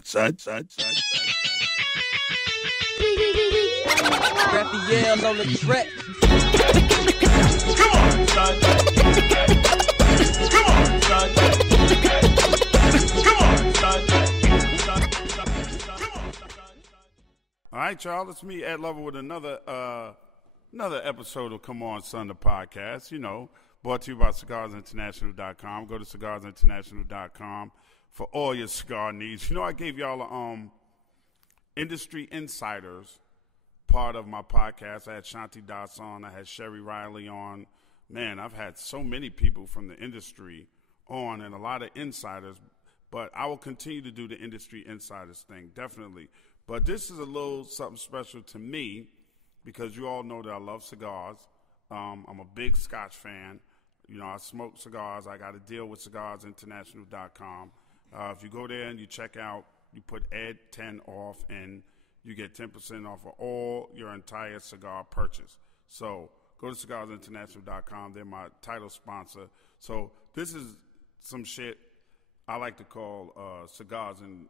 on, son. Raphael on the track. Come on, son. Come on, son. Come on, son. All right, y'all. It's me, Ed Lover, with another episode of Come On, Son, the podcast. You know, brought to you by CigarsInternational.com. Go to CigarsInternational.com for all your cigar needs. You know, I gave y'all industry insiders part of my podcast. I had Shanti Das on. I had Sherry Riley on. Man, I've had so many people from the industry on and a lot of insiders. But I will continue to do the industry insiders thing, definitely. But this is a little something special to me because you all know that I love cigars. I'm a big Scotch fan. You know, I smoke cigars. I got a deal with CigarsInternational.com. If you go there and you check out, you put Ed10 off, and you get 10% off of all your entire cigar purchase. So go to CigarsInternational.com. They're my title sponsor. So this is some shit I like to call cigars and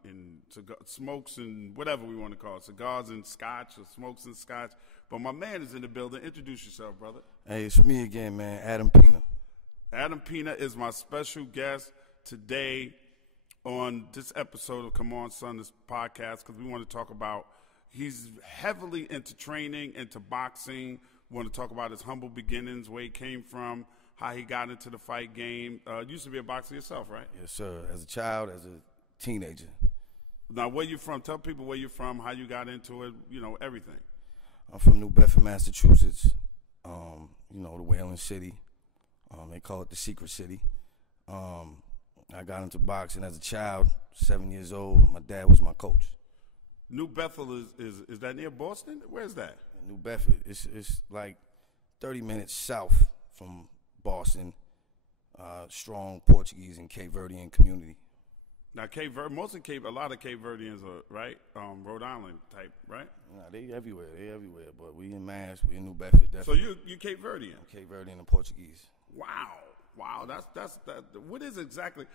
smokes and whatever we want to call it. Cigars and scotch or smokes and scotch. But my man is in the building. Introduce yourself, brother. Hey, it's me again, man. Adam Pina. Adam Pina is my special guest today on this episode of Come On, Son, this podcast, because we want to talk about, he's heavily into training, into boxing. We want to talk about his humble beginnings, where he came from, how he got into the fight game. Used to be a boxer yourself, right? Yes, sir. As a child, as a teenager. Now, where you from? Tell people where you're from, how you got into it, you know, everything. I'm from New Bedford, Massachusetts. You know, the Whaling City. They call it the Secret City. I got into boxing as a child, 7 years old. My dad was my coach. New Bethel is that near Boston? Where's that? New Bedford. It's like 30 minutes south from Boston. Strong Portuguese and Cape Verdean community. Now, a lot of Cape Verdeans are, right? Rhode Island type, right? Nah, they everywhere. But we in Mass, we in New Bedford. Definitely. So you Cape Verdean? I'm Cape Verdean and Portuguese. Wow, that's what is exactly,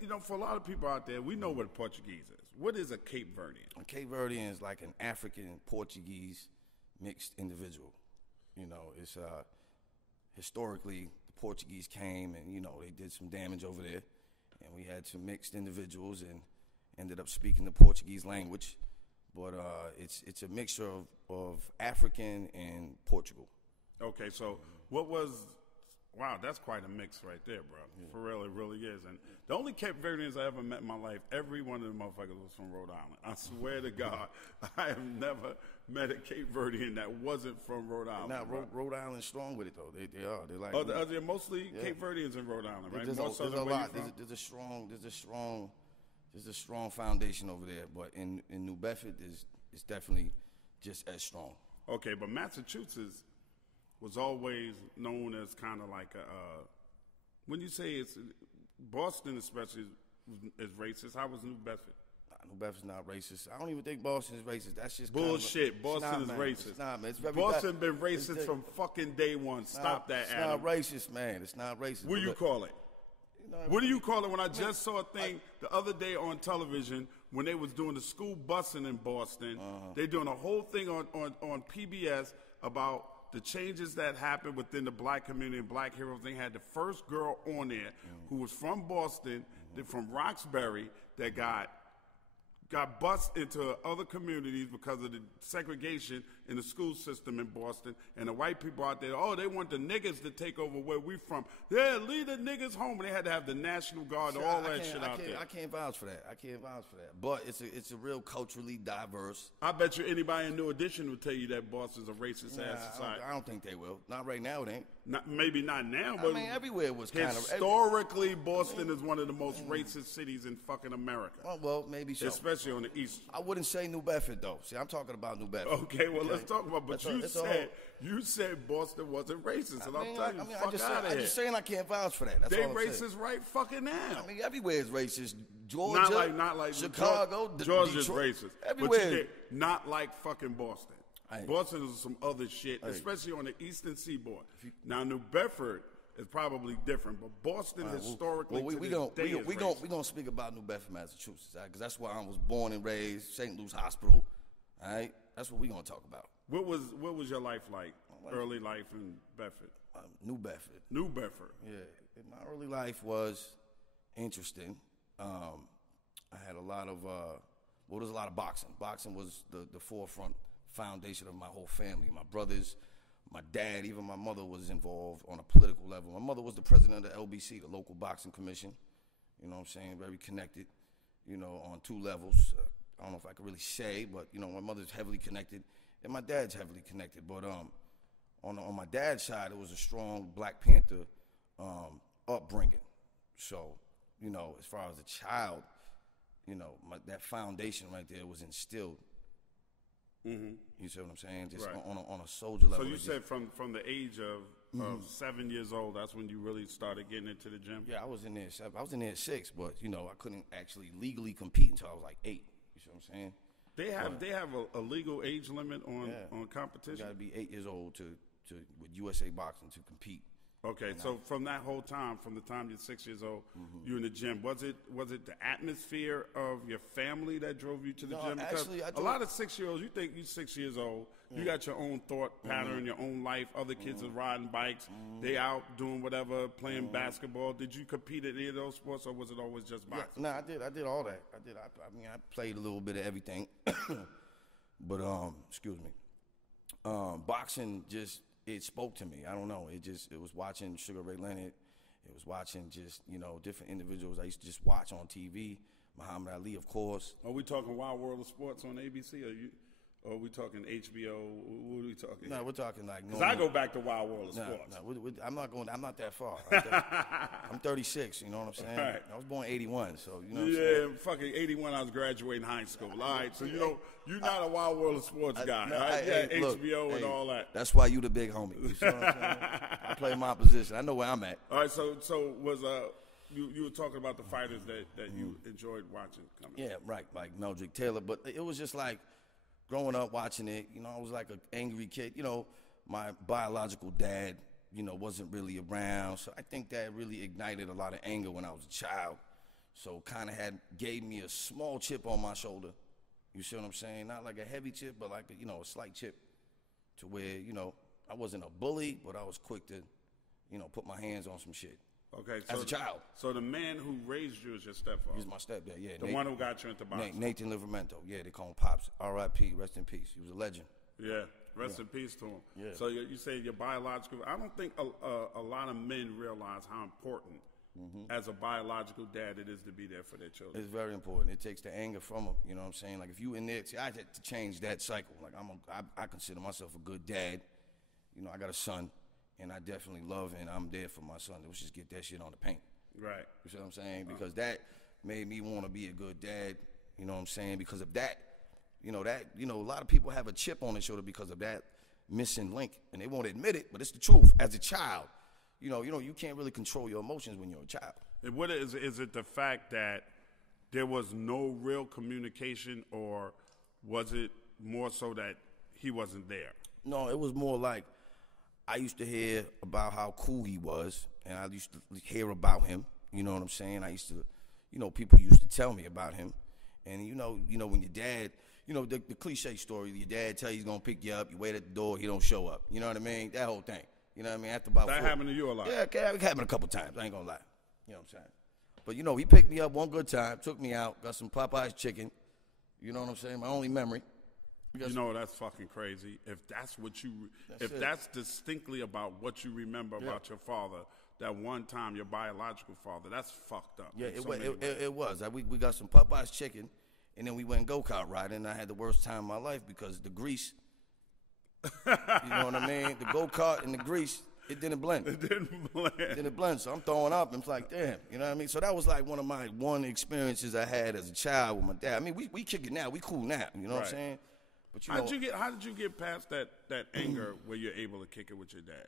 you know, for a lot of people out there, we know what Portuguese is. What is a Cape Verdean? A Cape Verdean is like an African Portuguese mixed individual. You know, it's historically the Portuguese came and, you know, they did some damage over there, and we had some mixed individuals and ended up speaking the Portuguese language. But it's a mixture of African and Portugal. Okay, so what was? Wow, that's quite a mix right there, bro. Yeah. For real, it really is. And the only Cape Verdeans I ever met in my life, every one of the motherfuckers was from Rhode Island. I swear to God, I have never met a Cape Verdean that wasn't from Rhode Island. Now, Rhode Island's strong with it, though. They are. They're like. Are there mostly Cape Verdeans in Rhode Island, right? There's a lot. There's a strong foundation over there. But in New Bedford, it's definitely just as strong. Okay, but Massachusetts was always known as kind of like when you say it's Boston especially is racist, how was New Bedford? New Bedford's not racist. I don't even think Boston is racist. That's just bullshit. Boston is racist. It's not, man. It's very Boston been racist from fucking day one. Stop that, Adam. It's not racist, man. It's not racist. What do you call it? What do you call it? When I just saw a thing the other day on television when they was doing the school busing in Boston, they doing a whole thing on PBS about the changes that happened within the black community and black heroes. They had the first girl on there who was from Boston, from Roxbury, that got bused into other communities because of the segregation in the school system in Boston. And the white people out there, they want the niggas to take over where we from. Yeah, leave the niggas home. And they had to have the National Guard, all that shit out there. I can't vouch for that. But it's a real culturally diverse. I bet you anybody in New Edition will tell you that Boston's a racist-ass society. I don't think they will. Not right now, it ain't. Maybe not now, but everywhere was kind of. Historically, Boston is one of the most racist cities in fucking America. Well, maybe so. Especially on the east. I wouldn't say New Bedford, though. See, I'm talking about New Bedford. Okay, well, let's talk about. But you said Boston wasn't racist, and I'm telling you, fuck out of here. I'm just saying I can't vouch for that. That's they all I'm racist saying. Right fucking now. I mean, everywhere is racist. Georgia, not like Chicago, Georgia's Detroit, racist. everywhere. But not like fucking Boston. Boston is some other shit, especially on the eastern seaboard. Now, New Bedford is probably different. But Boston historically, we gonna speak about New Bedford, Massachusetts, because that's where I was born and raised. St. Louis Hospital, all right. That's what we gonna talk about. What was your life like? Early life in Bedford. New Bedford. New Bedford. Yeah, my early life was interesting. I had a lot of there's a lot of boxing. Boxing was the forefront foundation of my whole family. My brothers, my dad, even my mother was involved on a political level. My mother was the president of the LBC, the local boxing commission. You know what I'm saying? Very connected, on two levels. I don't know if I could really say, but, my mother's heavily connected, and my dad's heavily connected. But on my dad's side, it was a strong Black Panther upbringing. So, as far as a child, that foundation right there was instilled. Mm-hmm. You see what I'm saying? Just right. on a soldier level. So you said from the age of 7 years old, that's when you really started getting into the gym? Yeah, I was in there at 6, but I couldn't actually legally compete until I was like 8. You see what I'm saying? They have a legal age limit on competition. You got to be 8 years old to with USA Boxing to compete. Okay, so from that whole time, from the time you're 6 years old, you're in the gym. Was it the atmosphere of your family that drove you to the gym? Because actually, a lot of 6-year-olds, you think you're 6 years old, you got your own thought pattern, your own life. Other kids are riding bikes, they out doing whatever, playing basketball. Did you compete at any of those sports, or was it always just boxing? No, I did all that. I played a little bit of everything, but excuse me, boxing just. It spoke to me. I don't know. It was watching Sugar Ray Leonard. It was watching just, different individuals I used to just watch on TV. Muhammad Ali, of course. Are we talking Wild World of Sports on ABC, or are we talking HBO? What are we talking? No, we're talking like. Because I go back to Wild World of Sports. No, I'm not that far. I'm 36. You know what I'm saying? Right. I was born in '81, so you know. What I'm saying? Fucking '81. I was graduating high school. All right, so you're not a Wild World of Sports guy. No, right? Look, HBO and all that. That's why you the big homie. You see what I'm saying? I play my position. I know where I'm at. All right, so was you were talking about the fighters that you enjoyed watching coming. Yeah, right, like Meldrick Taylor, but it was just like. Growing up watching it, I was like an angry kid. My biological dad, wasn't really around. So I think that really ignited a lot of anger when I was a child. So kind of gave me a small chip on my shoulder. You see what I'm saying? Not like a heavy chip, but like a slight chip to where, I wasn't a bully, but I was quick to, put my hands on some shit. Okay, so as a child. So the man who raised you is your stepfather? He's my stepdad, yeah. The one who got you into boxing? Nathan Livermento, yeah, they call him Pops. R.I.P., rest in peace. He was a legend. Yeah, rest in peace to him. Yeah. So you say your biological, I don't think a lot of men realize how important as a biological dad it is to be there for their children. It's very important. It takes the anger from them, you know what I'm saying? Like if you in there, see, I had to change that cycle. Like I consider myself a good dad. I got a son. And I definitely love and I'm there for my son. Let's just get that shit on the paint. Right. You see what I'm saying? Because that made me want to be a good dad. You know what I'm saying? Because of that, a lot of people have a chip on their shoulder because of that missing link. And they won't admit it, but it's the truth. As a child, you can't really control your emotions when you're a child. And what is it the fact that there was no real communication, or was it more so that he wasn't there? No, it was more like, I used to hear about how cool he was, and I used to hear about him. You know what I'm saying? I used to, people used to tell me about him. And, when your dad, the cliche story, your dad tell you he's going to pick you up, you wait at the door, he don't show up. You know what I mean? That whole thing. You know what I mean? After about that happened to you a lot? Yeah, it happened a couple times. I ain't going to lie. You know what I'm saying? But, he picked me up one good time, took me out, got some Popeye's chicken. You know what I'm saying? My only memory. That's fucking crazy. If that's what that's distinctly about what you remember about your father, that one time, your biological father, that's fucked up. Yeah, it was. We got some Popeye's chicken, and then we went go-kart riding, and I had the worst time of my life because the grease, you know what I mean? The go-kart and the grease, it didn't blend. It didn't blend. So I'm throwing up, and it's like, damn, you know what I mean? So that was like one of my experiences I had as a child with my dad. I mean, we kick it now. We cool now, you know what I'm saying? But how did you get past that anger where you're able to kick it with your dad?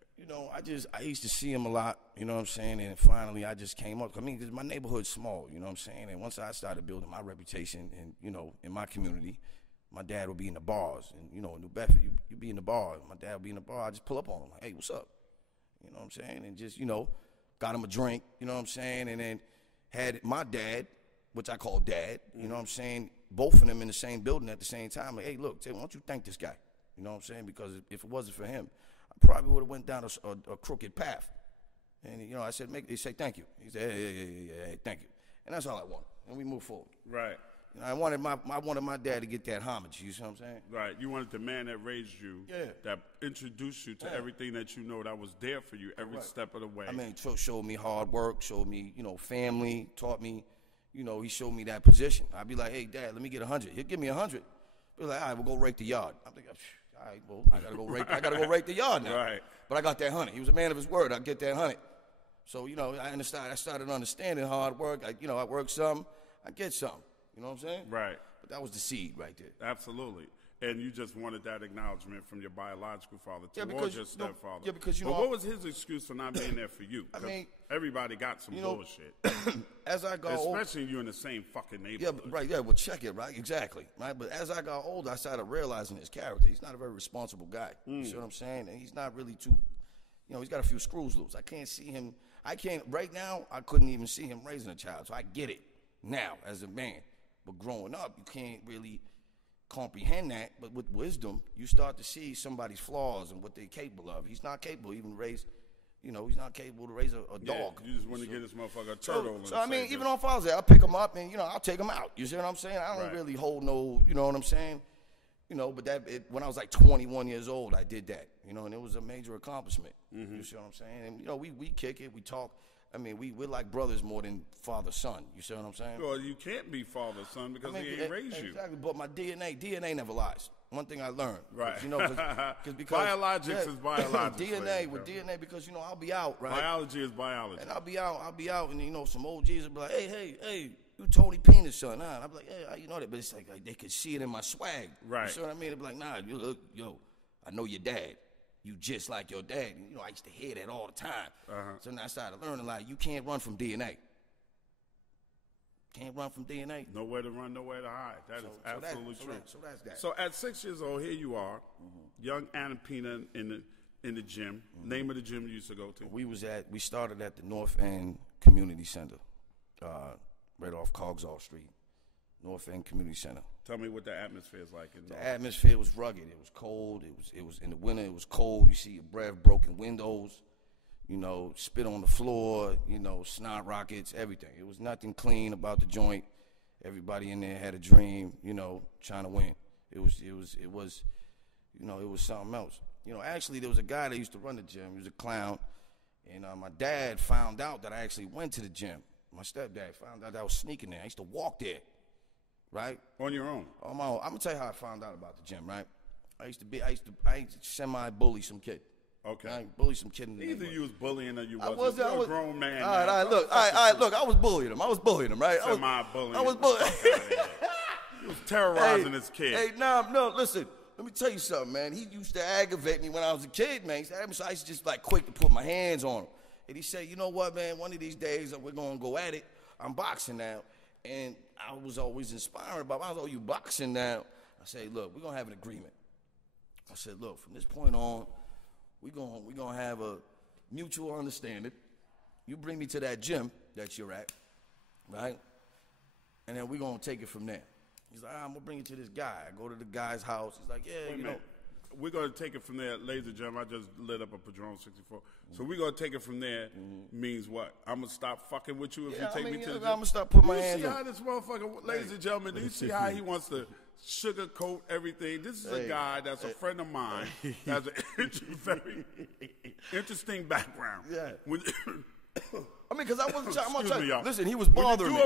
I used to see him a lot, you know what I'm saying? And finally I just came up. I mean, 'cause my neighborhood's small, you know what I'm saying? And once I started building my reputation and, in my community, my dad would be in the bars. And, in New Bedford, you be in the bar. My dad would be in the bar. I just pull up on him like, hey, what's up? You know what I'm saying? And just, got him a drink, you know what I'm saying, and then had my dad, which I call dad, you know what I'm saying, both of them in the same building at the same time. Like, hey, look, why don't you thank this guy? You know what I'm saying? Because if it wasn't for him, I probably would have went down a crooked path. And, you know, I said, they say thank you. He said, hey, thank you. And that's all I want. And we move forward. Right. You know, I wanted my dad to get that homage. You see what I'm saying? Right. You wanted the man that raised you, that introduced you to everything that you know that was there for you every step of the way. I mean, showed me hard work, showed me, you know, family, taught me, you know, he showed me that position. I'd be like, hey, Dad, let me get 100. He'd give me 100. Be like, all right, we'll go rake the yard. I'm like, all right, well, I gotta go rake the yard now. Right. But I got that 100. He was a man of his word. I get that 100. So, you know, I started understanding hard work. I work some, I get some. You know what I'm saying? Right. But that was the seed right there. Absolutely. And you just wanted that acknowledgement from your biological father too, because, or your stepfather. Yeah, because, you know. But what was his excuse for not being there for you? I mean, everybody got some bullshit. As I got older. Especially you in the same fucking neighborhood. Yeah, right, well, check it, right? Exactly, right? But as I got older, I started realizing his character. He's not a very responsible guy. You see what I'm saying? And he's not really too, you know, he's got a few screws loose. I can't see him. Right now, I couldn't even see him raising a child. So I get it now as a man. But growing up, you can't really comprehend that. But with wisdom, you start to see somebody's flaws and what they're capable of. He's not capable even to raise, you know, he's not capable to raise a dog. You just want to get this motherfucker a turtle. So I mean, even on Father's Day, I'll pick him up and, you know, I'll take him out. You see what I'm saying? I don't really hold no, you know what I'm saying? You know, but when I was like 21 years old, I did that, you know, and it was a major accomplishment. You see what I'm saying? And, you know, we kick it, we talk. I mean, we're like brothers more than father-son. You see what I'm saying? Well, you can't be father-son because he ain't raised you. Exactly, but my DNA never lies. One thing I learned. Right. You know, because biologics is biologics. DNA, because, you know, I'll be out, right? Biology is biology. And I'll be out, and, you know, some OGs will be like, hey, you Tony Pina's son, huh? And I'll be like, hey, how you know that? But it's like they could see it in my swag. Right. You see what I mean? They'll be like, nah, you look, yo, I know your dad. You just like your dad. You know, I used to hear that all the time. So then I started learning, like, you can't run from DNA. Can't run from DNA. Nowhere to run, nowhere to hide. That is absolutely true. So that's that. So at 6 years old, here you are, young Adam Pina in the gym. Name of the gym you used to go to? We started at the North End Community Center, right off Coggsaw Street. North End Community Center. Tell me what the atmosphere is like. The atmosphere was rugged. It was cold. It was in the winter. It was cold. You see your breath, broken windows, you know, spit on the floor, you know, snot rockets, everything. It was nothing clean about the joint. Everybody in there had a dream, you know, trying to win. It was, you know, it was something else. You know, actually, there was a guy that used to run the gym. He was a clown, and my dad found out that I actually went to the gym. My stepdad found out that I was sneaking there. I used to walk there. Right? On your own? On my own. I'm going to tell you how I found out about the gym, right? I used to semi-bully some kid. Okay. I bully some kid in the Either neighborhood. you was bullying or you wasn't. You're a grown man. All right, look. All right, look. I was bullying him. Right? Semi-bullying. I was bullying. He was terrorizing this kid. Hey, no, listen. Let me tell you something, man. He used to aggravate me when I was a kid, man. So I used to just, like, quick to put my hands on him. And he said, you know what, man? One of these days we're going to go at it. I'm boxing now. And I was always inspired about, I was like, oh, you boxing now? I said, look, we're going to have an agreement. I said, look, from this point on, we're gonna have a mutual understanding. You bring me to that gym that you're at, right? And then we're going to take it from there. He's like, I'm going to bring you to this guy. I go to the guy's house. He's like, yeah, you know. We're going to take it from there, ladies and gentlemen. I just lit up a Padron 64. So we're going to take it from there means what? I'm going to stop fucking with you if you take me to the gym? I'm going to stop putting my hands on. You see how this motherfucker, ladies and gentlemen, do you see how he wants to sugarcoat everything? This is a guy that's a friend of mine, has a very interesting background. Yeah. I mean, because I wasn't trying. Excuse me, y'all. Listen, he was bothering me.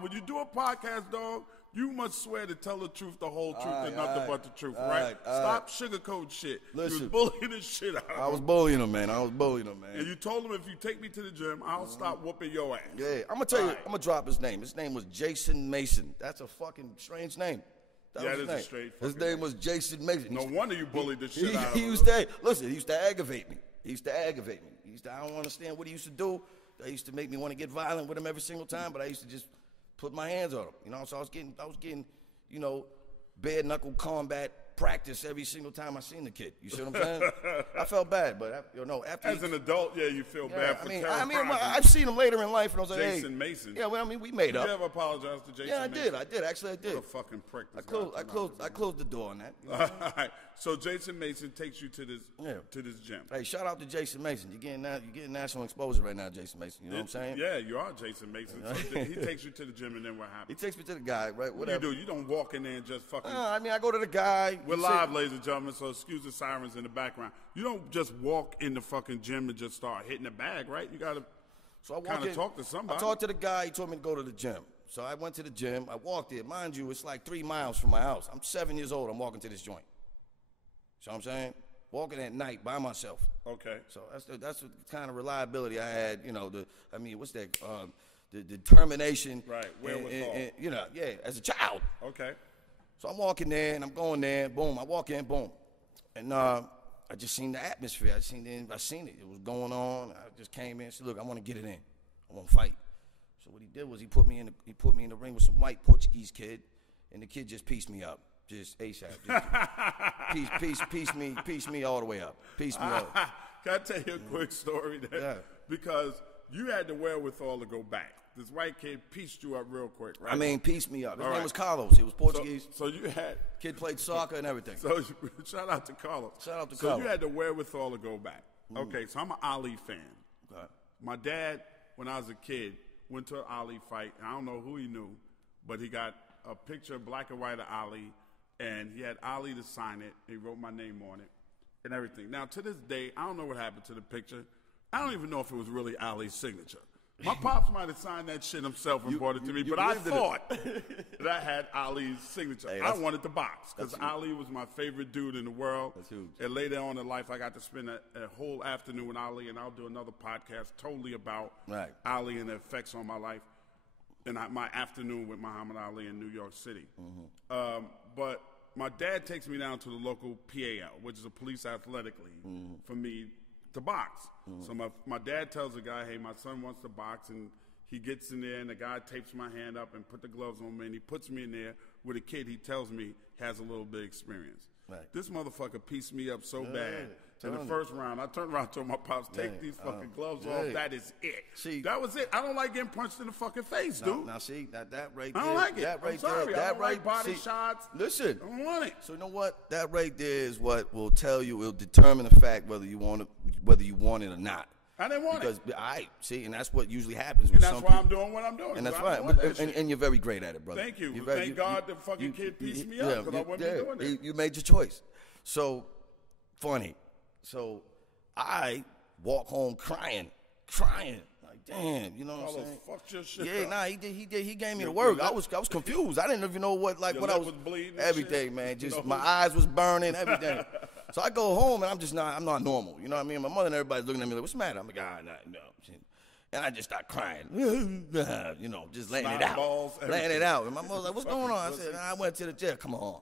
When you do a podcast, dog, you must swear to tell the truth, the whole truth, and nothing but the truth, right? Stop sugarcoat shit. Listen, you was bullying the shit out of him. I was bullying him, man. And you told him if you take me to the gym, I'll stop whooping your ass. Yeah, I'm going to tell you, I'm going to drop his name. His name was Jason Mason. That's a fucking strange name. That is a strange His name was Jason Mason. No wonder you bullied the shit out of him. He used to aggravate me. I don't understand what he used to do. They used to make me want to get violent with him every single time, but I used to just put my hands on him. You know, so I was getting, you know, bare knuckle combat practice every single time I seen the kid. You see what I'm saying? I felt bad, but after As an adult, yeah, you feel bad for I've seen him later in life, and I was like, Jason Mason. Yeah, well, I mean, we made up. Did you ever apologize to Jason Mason? Yeah, I did. Actually, I did. What a fucking prick. I closed the door on that. All right. So Jason Mason takes you to this gym. Hey, shout out to Jason Mason. You're getting national exposure right now, Jason Mason. You know what I'm saying? Yeah, you are Jason Mason. So he takes you to the gym, and then what happens? He takes me to the guy, right? What do you do? You don't walk in there and just fucking. I mean, I go to the guy. We're live, ladies and gentlemen, so excuse the sirens in the background. You don't just walk in the fucking gym and just start hitting the bag, right? You got to kind of talk to somebody. I talked to the guy. He told me to go to the gym. So I went to the gym. I walked there. Mind you, it's like 3 miles from my house. I'm 7 years old. I'm walking to this joint. See what I'm saying? Walking at night by myself. Okay. So that's the kind of reliability I had, what's that? The determination. Right. Wherewithal. As a child. Okay. So I'm walking there, and I'm going there. Boom. I walk in. Boom. And I just seen the atmosphere. I seen it. It was going on. I just came in and said, look, I want to get it in. I want to fight. So what he did was he put me in the ring with some white Portuguese kid, and the kid just pieced me up. Just ASAP. Just piece me all the way up. Piece me up. Can I tell you a quick story? Because you had the wherewithal to go back. This white kid pieced you up real quick, right? I mean, pieced me up. His name was Carlos. He was Portuguese. So you had... Kid played soccer and everything. So shout out to Carlos. Carlos. So you had the wherewithal to go back. Okay, so I'm an Ali fan. Okay. My dad, when I was a kid, went to an Ali fight. I don't know who he knew, but he got a picture, black and white, of Ali, and he had Ali to sign it. He wrote my name on it and everything. Now, to this day, I don't know what happened to the picture. I don't even know if it was really Ali's signature. My pops might have signed that shit himself and brought it to me, but I thought that I had Ali's signature. I wanted to box because Ali was my favorite dude in the world. That's huge. And later on in life, I got to spend a whole afternoon with Ali, and I'll do another podcast totally about Ali and the effects on my life. And my afternoon with Muhammad Ali in New York City. Mm-hmm. But my dad takes me down to the local PAL, which is a police athletic league, for me to box. So my dad tells the guy, hey, my son wants to box, and he gets in there, and the guy tapes my hand up and put the gloves on me, and he puts me in there with a kid he tells me has a little bit of experience. Right. This motherfucker pieced me up so bad. In the first round, I turned around and told my pops, take these fucking gloves off. That is it. See, that was it. I don't like getting punched in the fucking face, dude. Now, see, that right there. I don't like it. That right I'm sorry. there. I don't like body shots. Listen. I don't want it. So you know what? That right there is what will tell you, will determine the fact whether you want it or not. I didn't want it. See, and that's what usually happens with some people. And that's why I'm doing what I'm doing. And that's right. And you're very great at it, brother. Thank you. Thank God the fucking kid pieced me up because I wasn't doing it. You made your choice. So, funny. So, I walk home crying. Like, damn, you know what I'm saying? Fucked your shit yeah, up. nah, he gave me the word. I was confused. I didn't even know what I was bleeding. Everything, man. Just my eyes was burning, everything. So I go home and I'm not normal. You know what I mean? My mother and everybody's looking at me like, what's the matter? I'm like, no. And I just start crying. Just laying it out. Laying it out. And my mother's like, what's going on? I said, I went to the jail. Come on.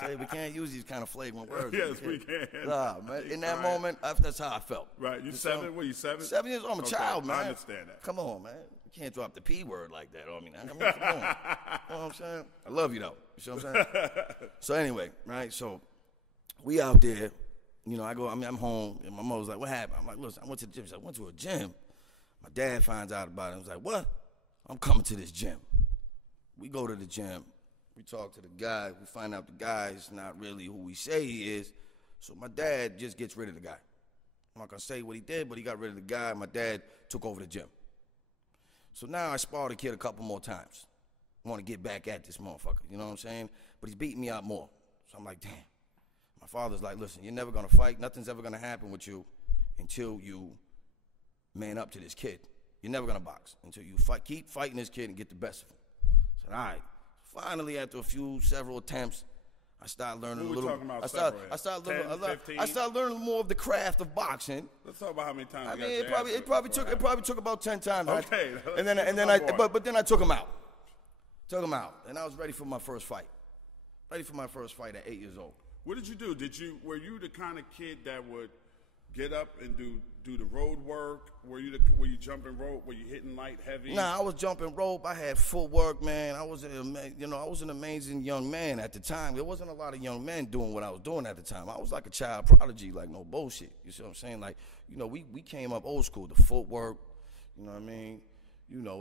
Say, we can't use these kind of flagrant words. Yes, we can. Nah, man. In that moment, that's how I felt. Right. You 7? What, you 7? 7 years old. I'm a child, man. I understand that. Come on, man. You can't drop the P word like that on me. Come on. You know what I'm saying? I love you, though. You see what I'm saying? So anyway, right? So we out there. I'm home, and my mother's like, what happened? I'm like, listen, I went to the gym. She said, I went to a gym. My dad finds out about it. I was like, what? I'm coming to this gym. We go to the gym. We talk to the guy. We find out the guy is not really who we say he is. So my dad just gets rid of the guy. I'm not going to say what he did, but he got rid of the guy. My dad took over the gym. So now I spar the kid a couple more times. I want to get back at this motherfucker. You know what I'm saying? But he's beating me up more. So I'm like, damn. My father's like, listen, you're never going to fight. Nothing's ever going to happen with you until you man up to this kid. You're never going to box until you keep fighting this kid and get the best of him. I said, all right. Finally, after several attempts, I started learning a little. I started learning more of the craft of boxing. Let's talk about how many times. I mean, it probably took about 10 times. Okay. And then I took him out. And I was ready for my first fight. At 8 years old. What did you do? Were you the kind of kid that would get up and do the road work? Were you jumping rope? Were you hitting light, heavy? Nah, I was jumping rope. I had footwork, man. I was an amazing young man at the time. There wasn't a lot of young men doing what I was doing at the time. I was like a child prodigy, like no bullshit. You see what I'm saying? Like, we came up old school. The footwork, you know what I mean?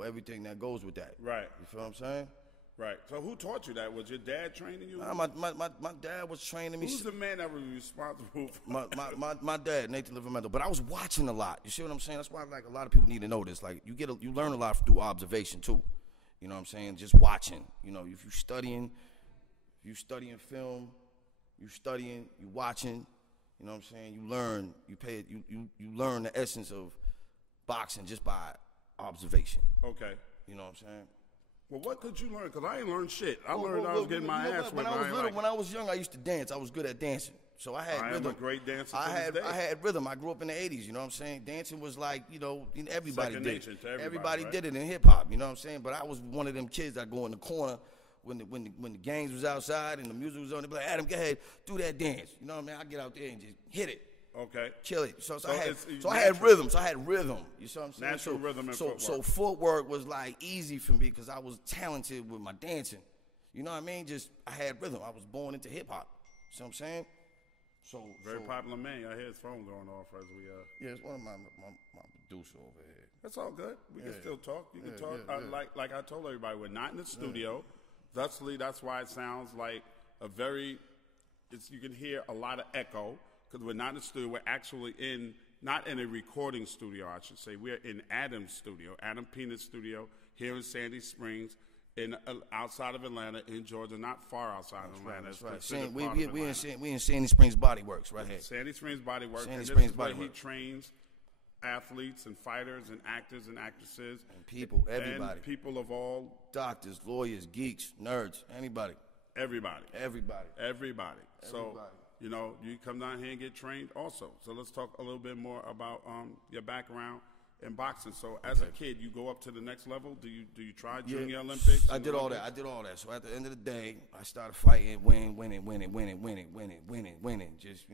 Everything that goes with that. Right. You feel what I'm saying? Right. So who taught you that? Was your dad training you? Nah, my dad was training me. Who's the man that was responsible for my dad, Nathan Livermore. But I was watching a lot. You see what I'm saying? That's why like a lot of people need to know this. Like you learn a lot through observation too. You know what I'm saying? Just watching. If you studying film, you watching. You know what I'm saying? You learn. You learn the essence of boxing just by observation. Okay. You know what I'm saying? Well, what could you learn? Because I ain't learned shit. I learned I was getting my ass whipped. When I was young, I used to dance. I was good at dancing. So I had rhythm. I am a great dancer I had rhythm. I grew up in the 80s, you know what I'm saying? Dancing was like, everybody Second did nature it. to everybody, Everybody right? did it in hip-hop, you know what I'm saying? But I was one of them kids that go in the corner when the gangs was outside and the music was on. They'd be like, Adam, go ahead, do that dance. You know what I mean? I get out there and just hit it. Okay. Kill it. So I had natural. rhythm. So I had rhythm. You see what I'm saying? Natural rhythm and footwork. So footwork was like easy for me because I was talented with my dancing. You know what I mean? Just I had rhythm. I was born into hip hop. See what I'm saying? Very popular man. I hear his phone going off as we Yeah, it's one of my producer over here. That's all good. We can still talk. You can talk. Like I told everybody, we're not in the studio. Thusly, that's why it sounds like you can hear a lot of echo. Because we're not in the studio, we're actually not in a recording studio, I should say. We're in Adam's studio, Adam Pina's studio, here in Sandy Springs, outside of Atlanta, in Georgia, not far outside of Atlanta. That's right. We in Sandy Springs Body Works right here. Sandy Springs Body Works. Sandy and Springs this is where Body he Works. trains athletes and fighters and actors and actresses. And people, everybody. And people of all. Doctors, lawyers, geeks, nerds, anybody. Everybody. So, you come down here and get trained also. So let's talk a little bit more about your background in boxing. So as a kid, you go up to the next level. Do you try Junior Olympics? I did all that. So at the end of the day, I started fighting, winning. Just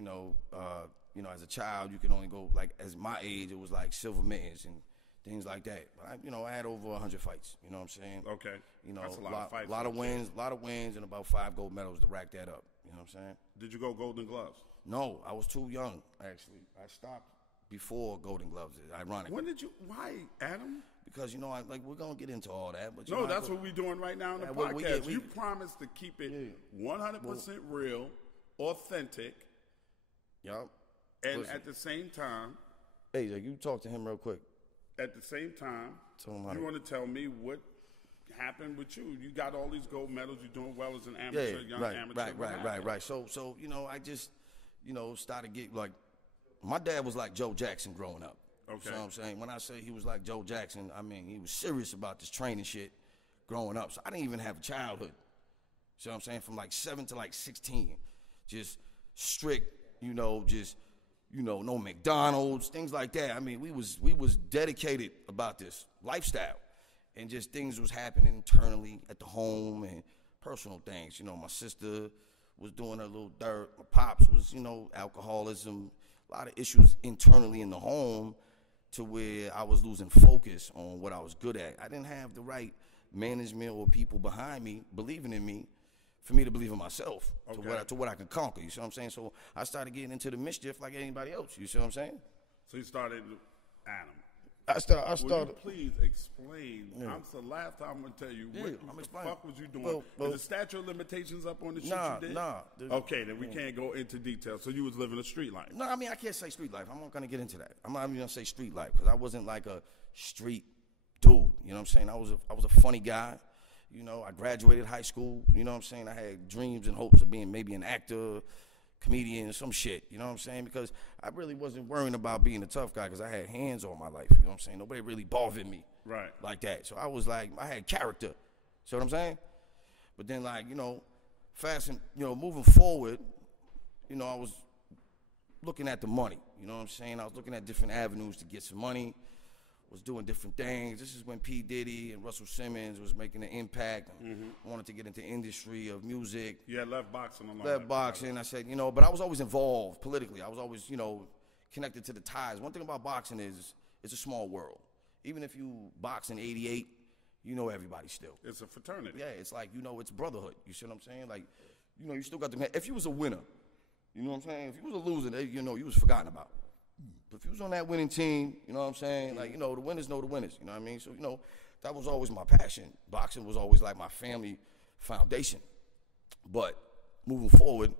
as a child, you can only go like as my age, it was like silver mittens and things like that. But I had over 100 fights. You know what I'm saying? Okay. That's a lot of fights. A lot of wins, and about 5 gold medals to rack that up. You know what I'm saying? Did you go Golden Gloves? No, I was too young, actually. I stopped before Golden Gloves, ironically. Why, Adam? Because, we're going to get into all that. But that's what we're doing right now in the podcast. You promised to keep it 100% real, authentic. Yup. And at the same time. Hey, you talk to him real quick. At the same time, you want to tell me what happened with you? You got all these gold medals. You're doing well as an amateur, young amateur. Right. So I just, started getting like, my dad was like Joe Jackson growing up. Okay. You know what I'm saying? When I say he was like Joe Jackson, I mean, he was serious about this training shit growing up. So I didn't even have a childhood. You know what I'm saying? From like 7 to like 16. Just strict, no McDonald's, things like that. I mean, we was dedicated about this lifestyle. And just things was happening internally at the home and personal things. My sister was doing her little dirt. My pops was, alcoholism. A lot of issues internally in the home to where I was losing focus on what I was good at. I didn't have the right management or people behind me believing in me for me to believe in myself to what I could conquer. You see what I'm saying? So I started getting into the mischief like anybody else. You see what I'm saying? So you started, Adam. I started. Will you please explain? Yeah. That's the last time I'm going to tell you. What the fuck was you doing? Is the statute of limitations up on the shit you did? Nah. Okay, then we can't go into detail. So you was living a street life. No, I mean, I can't say street life. I'm not going to get into that. I'm not even going to say street life because I wasn't like a street dude. You know what I'm saying? I was a funny guy. I graduated high school. You know what I'm saying? I had dreams and hopes of being maybe an actor, comedian, some shit. You know what I'm saying? Because I really wasn't worrying about being a tough guy because I had hands on my life. You know what I'm saying? Nobody really bothered me like that. So I was like, I had character. See what I'm saying? But then moving forward, I was looking at the money. You know what I'm saying? I was looking at different avenues to get some money. Was doing different things. This is when P. Diddy and Russell Simmons was making an impact. I wanted to get into the industry of music. You had left boxing alone. Left boxing. I said, but I was always involved politically. I was always, connected to the ties. One thing about boxing is it's a small world. Even if you box in '88, you know everybody still. It's a fraternity. Yeah, it's like, you know, it's brotherhood. You see what I'm saying? Like, you know, you still got the, if you was a winner, you know what I'm saying? If you was a loser, they, you know, you was forgotten about. But if you was on that winning team, you know what I'm saying? Like, you know, the winners know the winners, you know what I mean? So, you know, that was always my passion. Boxing was always like my family foundation. But moving forward,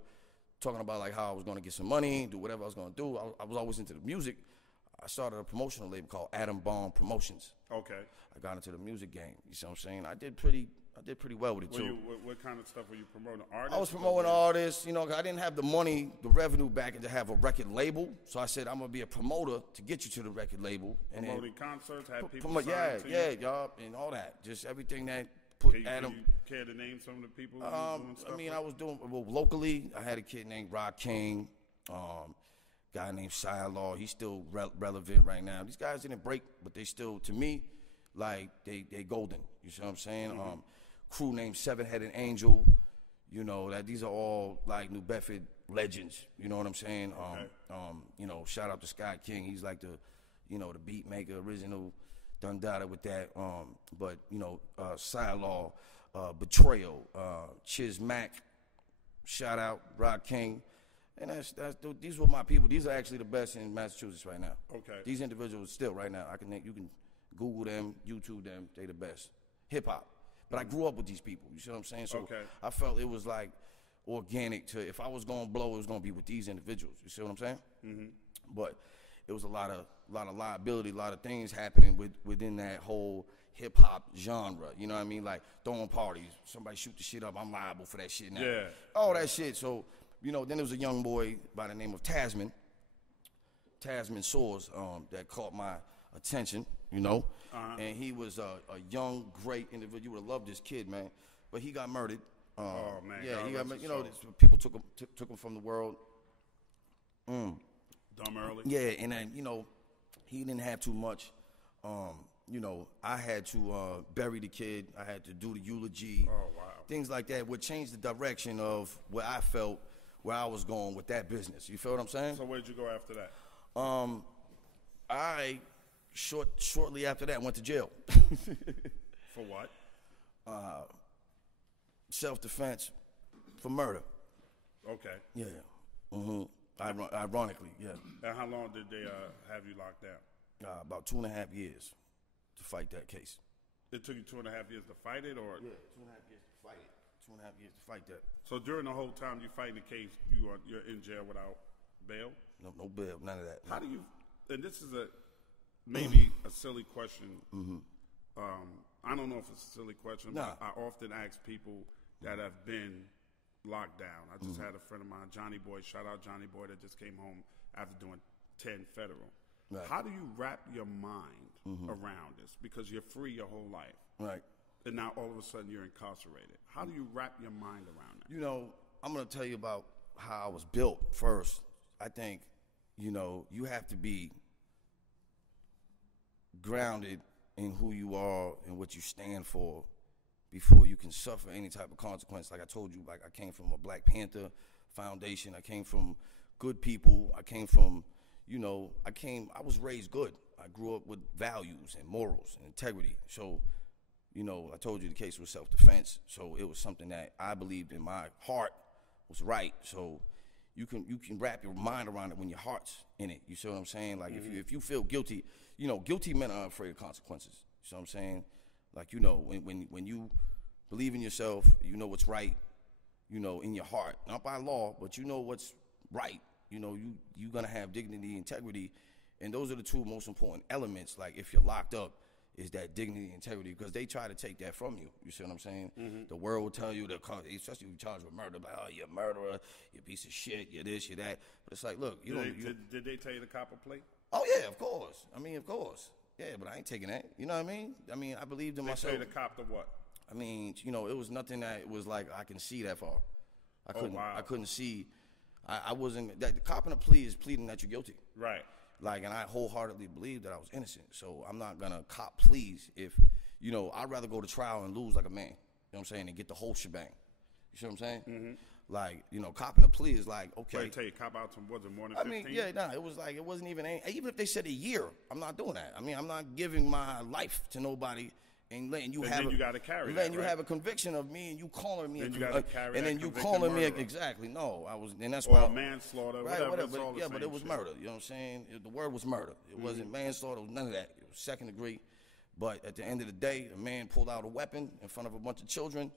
talking about like how I was going to get some money, do whatever I was going to do, I was always into the music. I started a promotional label called Adam Pina Promotions. Okay. I got into the music game. You see what I'm saying? I did pretty well with it too. What kind of stuff were you promoting? Artists? I was promoting artists. You know, I didn't have the money, the revenue back to have a record label. So I said, I'm gonna be a promoter to get you to the record label. And promoting concerts, had people y'all, and all that. Just everything that put Adam. Can you care to name some of the people? Doing stuff I was doing locally. I had a kid named Rod King. Guy named Shia Law. He's still relevant right now. These guys didn't break, but they still, to me, like they golden. You see what I'm saying? Crew named Seven Headed Angel. You know that these are all like New Bedford legends. You know what I'm saying? You know, shout out to Scott King. He's like the, you know, the beat maker, original, done data with that. But you know, Shia Law, Betrayal, Chiz Mac. Shout out Rod King. And these were my people. These are actually the best in Massachusetts right now. Okay. These individuals still right now. You can Google them, YouTube them. They the best. Hip hop. But I grew up with these people. You see what I'm saying? So I felt it was like organic to, if I was gonna blow, it was gonna be with these individuals. You see what I'm saying? Mm-hmm. But it was a lot of liability, a lot of things happening within that whole hip hop genre. You know what I mean? Like throwing parties, somebody shoot the shit up, I'm liable for that shit now. Yeah. All that shit. So. You know, then there was a young boy by the name of Tasman Soares, that caught my attention, you know. And he was a young, great individual. You would have loved this kid, man. But he got murdered. Oh, man. Yeah, God he got murdered. You know, people took him from the world. Dumb early. Yeah, and then, you know, he didn't have too much. You know, I had to bury the kid. I had to do the eulogy. Oh, wow. Things like that would change the direction of where I felt where I was going with that business. You feel what I'm saying? So where'd you go after that? I shortly after that went to jail. For what? Self-defense for murder. Okay. Yeah. Mm-hmm. Ironically, yeah. And how long did they have you locked down? About 2.5 years to fight that case. It took you 2.5 years to fight it, or? Yeah, 2.5 years to fight it. 2.5 years to fight that. So during the whole time you fighting the case, you're in jail without bail? No bail, none of that. How do you? And this is maybe a silly question. Mm-hmm. I don't know if it's a silly question. Nah. But I often ask people that have been locked down. I just had a friend of mine, Johnny Boy. Shout out Johnny Boy, that just came home after doing 10 federal. Right. How do you wrap your mind around this? Because you're free your whole life. Right. And now all of a sudden you're incarcerated. How do you wrap your mind around that? You know, I'm going to tell you about how I was built first. I think, you know, you have to be grounded in who you are and what you stand for before you can suffer any type of consequence. Like I told you, like I came from a Black Panther foundation. I came from good people. I came from, you know, I was raised good. I grew up with values and morals and integrity. So, you know, I told you the case was self-defense, so it was something that I believed in my heart was right. So you can wrap your mind around it when your heart's in it. You see what I'm saying? Like if you feel guilty, you know, guilty men are afraid of consequences. You see what I'm saying? Like, you know, when you believe in yourself, you know what's right, you know, in your heart, not by law, but you know what's right. You know, you're gonna have dignity, integrity, and those are the two most important elements. Like if you're locked up, is that dignity and integrity, because they try to take that from you. You see what I'm saying? Mm-hmm. The world will tell you, especially if you charge with murder, like, oh, you're a murderer, you're a piece of shit, you're this, you're that. But it's like, look, Did they tell you to cop a plate? Oh, yeah, of course. I mean, of course. Yeah, but I ain't taking that. You know what I mean? I believed in myself. They tell you to cop the what? I mean, you know, it was nothing that was like I can see that far. I couldn't see. I wasn't, that the copping a plea is pleading that you're guilty. Right. Like, and I wholeheartedly believe that I was innocent. So I'm not going to cop pleas if, you know, I'd rather go to trial and lose like a man. You know what I'm saying? And get the whole shebang. You see what I'm saying? Mm-hmm. Like, you know, copping a plea is like, okay. Wait, tell you, cop out to, was it more than I 15? mean, yeah, nah, it was like, it wasn't even if they said a year, I'm not doing that. I mean, I'm not giving my life to nobody and letting you have then you got to carry letting that, you right? have a conviction of me and you calling me Then you gotta carry and that then you convicted calling me murderer. exactly. No, I was, and that's Or why manslaughter, right, whatever. It's all the yeah, same but it was shit. murder. You know what I'm saying? The word was murder. It wasn't manslaughter. It was none of that. It was second degree. But at the end of the day, a man pulled out a weapon in front of a bunch of children,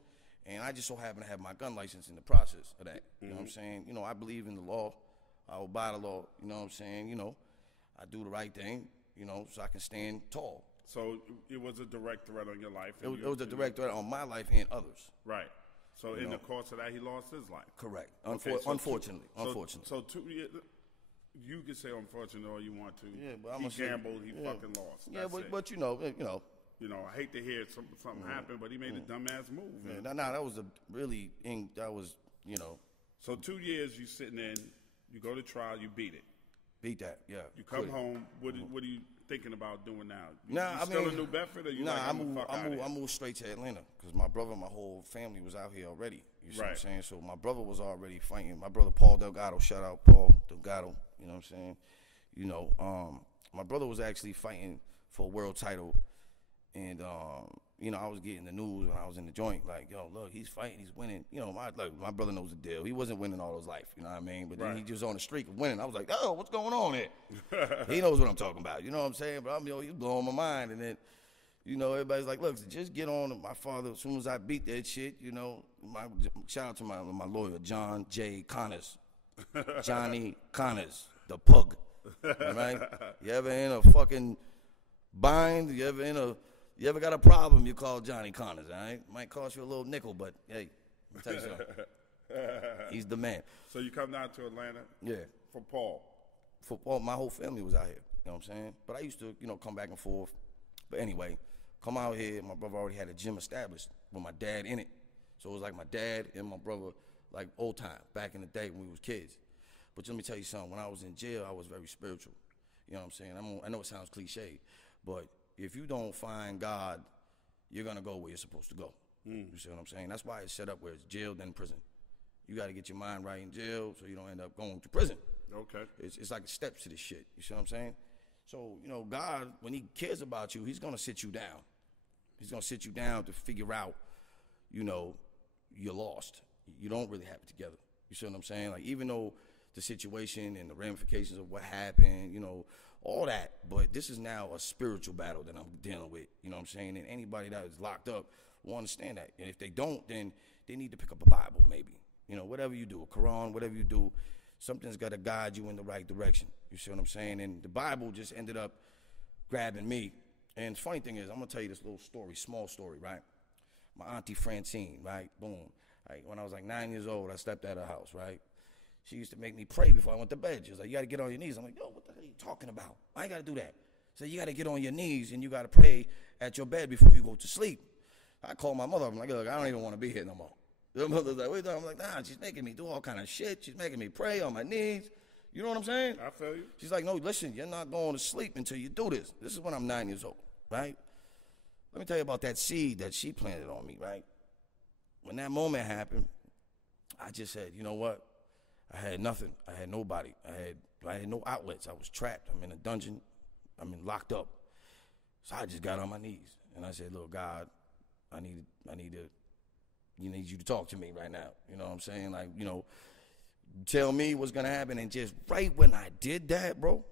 and I just so happened to have my gun license in the process of that. You know what I'm saying? You know, I believe in the law. I will by the law. You know what I'm saying? You know, I do the right thing, you know, so I can stand tall. So it was a direct threat on your life. It was a direct threat on my life and others. Right. So in the course of that, he lost his life. Correct. Okay, Unfortunately. So 2 years, you can say unfortunate all you want to. Yeah, but I'm he gonna say- gambled, he fucking lost. Yeah, That's it. but you know. You know, I hate to hear something happen, but he made a dumbass move. Yeah, Man. that was you know, So 2 years you sitting in, you go to trial, you beat it. beat that. Yeah. You come Quit it. home. What are you thinking about doing now? Nah, you I still mean, in New Bedford, or you nah, like, I moved straight to Atlanta because my brother, my whole family was out here already. You see what I'm Right. saying? So my brother was already fighting. My brother Paul Delgado, shout out Paul Delgado. You know what I'm saying? You know, my brother was actually fighting for a world title, and you know, I was getting the news when I was in the joint, like, yo, look, he's fighting, he's winning. You know, my brother knows the deal. He wasn't winning all his life, you know what I mean? But then Right. he just on the streak of winning. I was like, oh, what's going on here? He knows what I'm talking about. You know what I'm saying? But he's blowing my mind. And then, you know, everybody's like, look, just get on. My father, as soon as I beat that shit, you know, shout out to my lawyer, John J. Connors. Johnny Connors, the pug. All right? You ever in a fucking bind? You ever got a problem, you call Johnny Connors, all right? Might cost you a little nickel, but hey, I'll tell you something. He's the man. So you come down to Atlanta? Yeah. For Paul. Football, my whole family was out here. You know what I'm saying? But I used to, you know, come back and forth. But anyway, come out here. My brother already had a gym established with my dad in it. So it was like my dad and my brother, like old time, back in the day when we was kids. But let me tell you something. When I was in jail, I was very spiritual. You know what I'm saying? I know it sounds cliche, but if you don't find God, you're going to go where you're supposed to go. You see what I'm saying? That's why it's set up where it's jail, then prison. You got to get your mind right in jail so you don't end up going to prison. Okay. It's like steps to this shit. You see what I'm saying? So, you know, God, when he cares about you, he's going to sit you down. He's going to sit you down to figure out, you know, you're lost. You don't really have it together. You see what I'm saying? Like, even though the situation and the ramifications of what happened, you know, all that, but this is now a spiritual battle that I'm dealing with. You know what I'm saying? And anybody that is locked up will understand that. And if they don't, then they need to pick up a Bible, maybe. You know, whatever you do, a Quran, whatever you do, something's got to guide you in the right direction. You see what I'm saying? And the Bible just ended up grabbing me. And the funny thing is, I'm going to tell you this little story, small story, right? My auntie Francine, right? Boom. Like, when I was like 9 years old, I stepped out of the house, right? She used to make me pray before I went to bed. She was like, you got to get on your knees. I'm like, yo, what the hell are you talking about? I ain't got to do that. So you got to get on your knees and you got to pray at your bed before you go to sleep. I called my mother. I'm like, look, I don't even want to be here no more. The mother's like, wait, I'm like, nah, she's making me do all kind of shit. She's making me pray on my knees. You know what I'm saying? I feel you. She's like, no, listen, you're not going to sleep until you do this. This is when I'm 9 years old, right? Let me tell you about that seed that she planted on me, right? When that moment happened, I just said, you know what? I had nothing. I had nobody. I had no outlets. I was trapped. I'm in a dungeon. I'm locked up. So I just got on my knees and I said, look, God, I need you to talk to me right now. You know what I'm saying? Like, you know, tell me what's gonna happen. And just right when I did that, bro,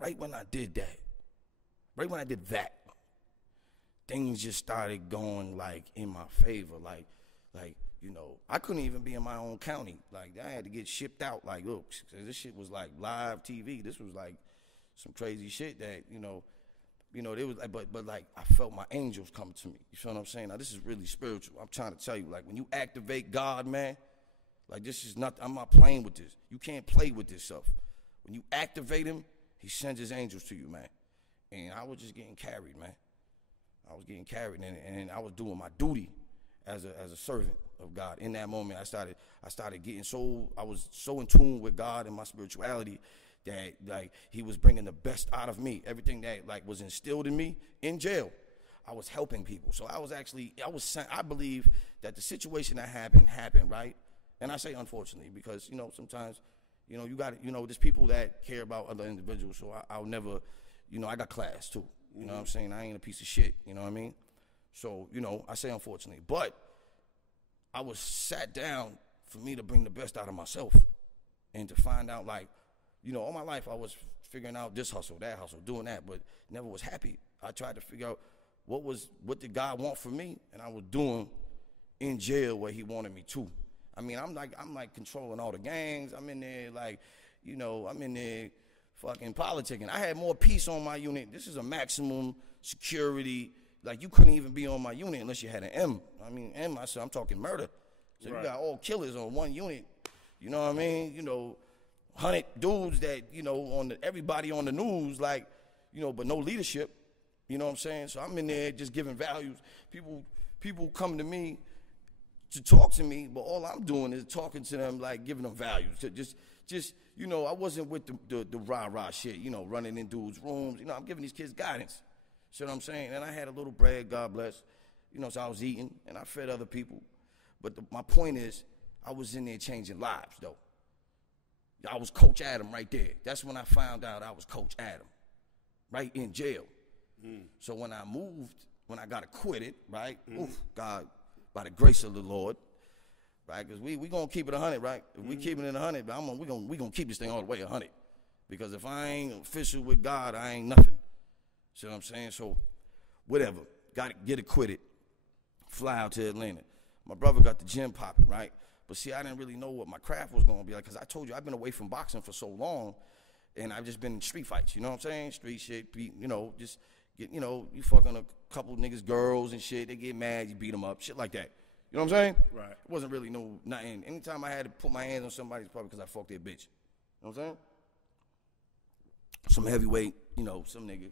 right when I did that, things just started going like in my favor. Like, you know, I couldn't even be in my own county. Like, I had to get shipped out. Like, look, this shit was like live TV. This was like some crazy shit that, you know, it was like, but like, I felt my angels coming to me. You feel what I'm saying? Now, this is really spiritual. I'm trying to tell you, like, when you activate God, man, like, this is not, I'm not playing with this. You can't play with this stuff. When you activate him, he sends his angels to you, man. And I was just getting carried, man. I was getting carried, and I was doing my duty as a servant of God. In that moment, I started getting I was so in tune with God and my spirituality that, like, he was bringing the best out of me. Everything that, like, was instilled in me in jail, I was helping people. So I believe that the situation that happened, right? And I say unfortunately because, you know, sometimes, you know, you got to, you know, there's people that care about other individuals. So I'll never, you know, I got class too. You know what I'm saying? I ain't a piece of shit. You know what I mean? So, you know, I say unfortunately. But I was sat down for me to bring the best out of myself and to find out, like, you know, all my life I was figuring out this hustle, that hustle, doing that, but never was happy. I tried to figure out what did God want from me, and I was doing in jail what he wanted me to. I mean, I'm like controlling all the gangs. I'm in there like, you know, I'm in there fucking politicking. I had more peace on my unit. This is a maximum security. Like, you couldn't even be on my unit unless you had an M. I mean, M, I'm talking murder. So you got all killers on one unit. You know what I mean? You know, 100 dudes that, you know, everybody on the news, like, you know, but no leadership. You know what I'm saying? So I'm in there just giving values. People come to me to talk to me, but all I'm doing is talking to them, like giving them values. To just you know, I wasn't with the rah-rah shit, you know, running in dudes' rooms. You know, I'm giving these kids guidance. See what I'm saying? And I had a little bread, God bless. You know, so I was eating, and I fed other people. But my point is, I was in there changing lives, though. I was Coach Adam right there. That's when I found out I was Coach Adam, right in jail. So when I moved, when I got acquitted, right? Oof, God, by the grace of the Lord, right? Because we gonna keep it 100, right? If we keep it in 100, but we gonna keep this thing all the way 100. Because if I ain't official with God, I ain't nothing. See what I'm saying? So whatever, got to get acquitted, fly out to Atlanta. My brother got the gym popping, right? But see, I didn't really know what my craft was gonna be like, because I told you I've been away from boxing for so long, and I've just been in street fights. You know what I'm saying? Street shit, you know, just get, you know, you fucking a couple niggas, girls and shit. They get mad, you beat them up, shit like that. You know what I'm saying? Right. It wasn't really nothing. Anytime I had to put my hands on somebody, it's probably because I fucked their bitch. You know what I'm saying? Some heavyweight, you know, some nigga,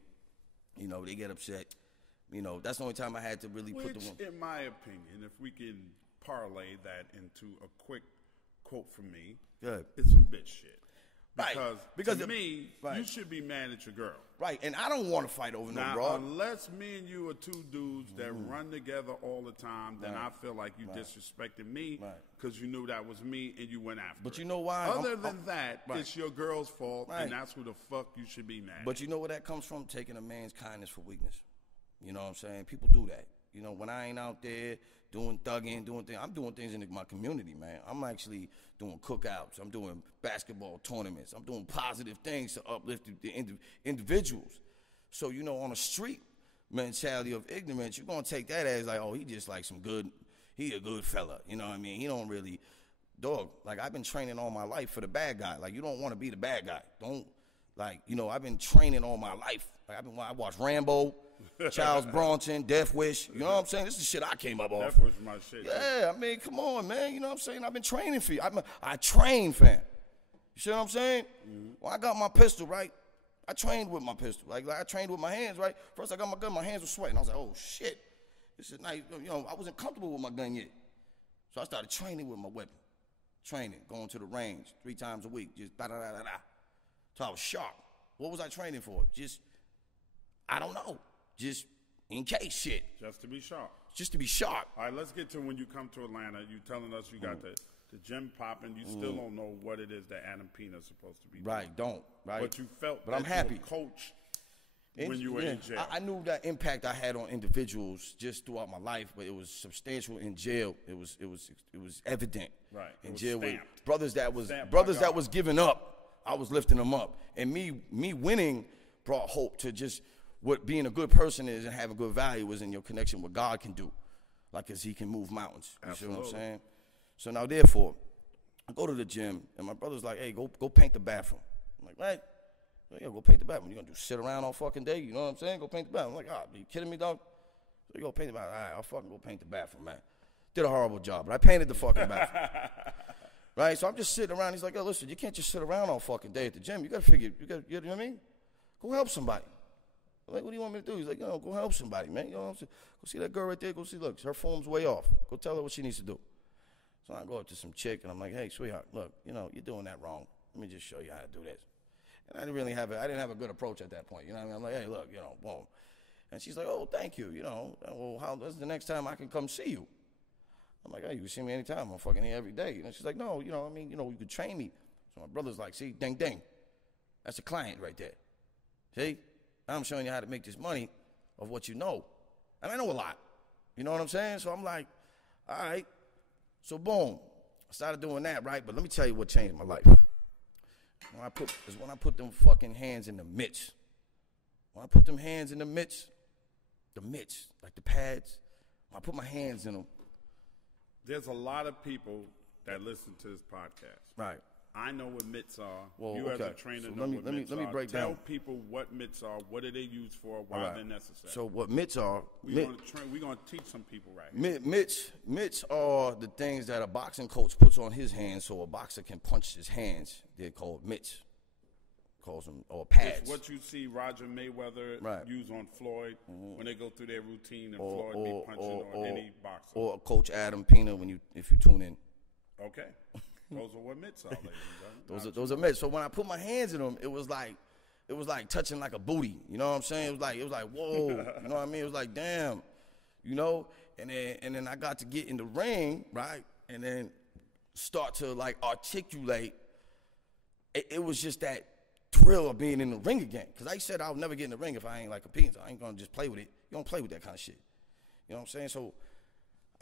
you know, they get upset. You know, that's the only time I had to really put the one. In my opinion, if we can parlay that into a quick quote from me, Good. It's some bitch shit. Right. Because to me, you should be mad at your girl. Right, and I don't want to fight over Now, no broad. unless me and you are two dudes that run together all the time, then I feel like you disrespected me because you knew that was me and you went after But it. you know why? Other than that, it's your girl's fault, and that's who the fuck you should be mad at. But you know where that comes from? Taking a man's kindness for weakness. You know what I'm saying? People do that. You know, when I ain't out there doing thugging, doing things, I'm doing things in my community, man. I'm actually doing cookouts. I'm doing basketball tournaments. I'm doing positive things to uplift the individuals. So, you know, on a street mentality of ignorance, you're going to take that as like, oh, he just like he a good fella. You know what I mean? He don't really, dog, like I've been training all my life for the bad guy. Like, you don't want to be the bad guy. Don't, like, you know, I've been training all my life. Like, I watched Rambo, Charles Bronson, Death Wish. You know what I'm saying? This is shit I came up off. Death Wish my shit. Yeah, I mean, come on, man. You know what I'm saying? I've been training for you. I train, fam. You see what I'm saying? When I got my pistol, right? I trained with my pistol. Like I trained with my hands, right? First I got my gun, my hands were sweating. I was like, oh, shit. This is nice. You know, I wasn't comfortable with my gun yet. So I started training with my weapon. Training, going to the range 3 times a week. Just da-da-da-da-da. So I was sharp. What was I training for? Just, I don't know. Just in case shit. Just to be sharp. Just to be sharp. All right, let's get to when you come to Atlanta. You telling us you got the gym popping. You still don't know what it is that Adam Pina is supposed to be doing. Right, don't. Right. But you felt but I'm happy. You were coach when you were in jail. I knew that impact I had on individuals just throughout my life, but it was substantial in jail. It was evident. Right. In jail with stamped. brothers that was giving up, I was lifting them up. And me winning brought hope to just what being a good person is and having good value is in your connection with God can do. Like, as he can move mountains. You Absolutely. see what I'm saying? So now, therefore, I go to the gym, and my brother's like, hey, go paint the bathroom. I'm like, what? Like, yeah, go paint the bathroom. You gonna sit around all fucking day? You know what I'm saying? Go paint the bathroom. I'm like, are you kidding me, dog? So you go paint the bathroom. All right, I'll fucking go paint the bathroom, man. Did a horrible job, but I painted the fucking bathroom. Right? So I'm just sitting around. He's like, yo, listen, you can't just sit around all fucking day at the gym. You gotta figure, you know what I mean? Go help somebody. I'm like, what do you want me to do? He's like, yo, go help somebody, man. You know what I'm saying? Go see that girl right there. Go see, look, her form's way off. Go tell her what she needs to do. So I go up to some chick, and I'm like, hey, sweetheart, look, you know, you're doing that wrong. Let me just show you how to do this. And I didn't have a good approach at that point. You know what I mean? I'm like, hey, look, you know, boom. And she's like, oh, thank you. You know, well, when's the next time I can come see you? I'm like, hey, you can see me anytime. I'm fucking here every day. And she's like, no, you know, I mean, you know, you could train me. So my brother's like, see, ding, ding. That's a client right there. See? I'm showing you how to make this money of what you know. And I know a lot. You know what I'm saying? So I'm like, all right. So boom. I started doing that, right? But let me tell you what changed my life. When I put them fucking hands in the mitts. When I put them hands in the mitts, like the pads, when I put my hands in them. There's a lot of people that listen to this podcast. Right. I know what mitts are. Well, you okay. as a trainer So know what mitts are. let me break Tell down. people what mitts are, what are they used for, why they're necessary. So what mitts are? We're going to teach some people right here. Mitts are the things that a boxing coach puts on his hands so a boxer can punch his hands. They're called mitts. Calls them, or pads. It's what you see Roger Mayweather use on Floyd when they go through their routine and Floyd be punching on any boxer. Or Coach Adam Pina if you tune in. Okay. Those are what mitts are, ladies and gentlemen. Those are mitts. So when I put my hands in them, it was like touching like a booty. You know what I'm saying? It was like whoa. You know what I mean? It was like damn. You know? And then I got to get in the ring, right? And then start to like articulate. It was just that thrill of being in the ring again. Because I said I would never get in the ring if I ain't like competing. So I ain't gonna just play with it. You don't play with that kind of shit. You know what I'm saying? So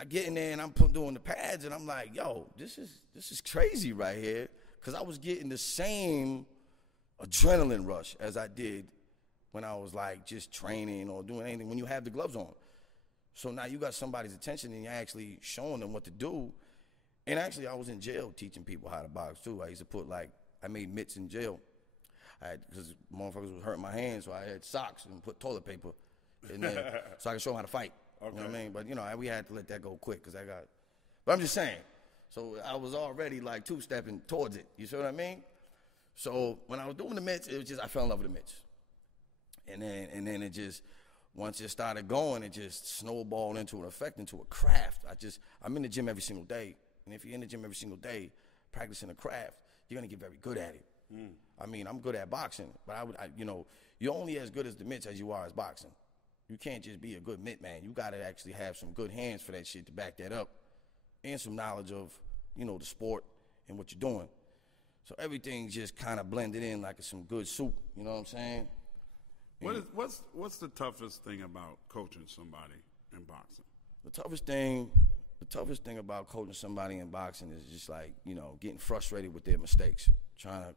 I get in there and I'm doing the pads and I'm like, yo, this is crazy right here. Because I was getting the same adrenaline rush as I did when I was like just training or doing anything when you have the gloves on. So now you got somebody's attention and you're actually showing them what to do. And actually I was in jail teaching people how to box too. I used to put I made mitts in jail. Because motherfuckers was hurting my hands, so I had socks and put toilet paper in there so I could show them how to fight. Okay. You know what I mean? But, you know, we had to let that go quick because but I'm just saying. So I was already like two-stepping towards it. You see what I mean? So when I was doing the mitts, it was just I fell in love with the mitts. And then it just, once it started going, it just snowballed into an effect, into a craft. I'm in the gym every single day. And if you're in the gym every single day practicing a craft, you're going to get very good at it. I mean, I'm good at boxing, but you're only as good as the mitts as you are as boxing. You can't just be a good mitt man. You got to actually have some good hands for that shit to back that up and some knowledge of, the sport and what you're doing. So everything just kind of blended in like some good soup, you know what I'm saying? What's the toughest thing about coaching somebody in boxing? The toughest thing about coaching somebody in boxing is just like, getting frustrated with their mistakes, trying to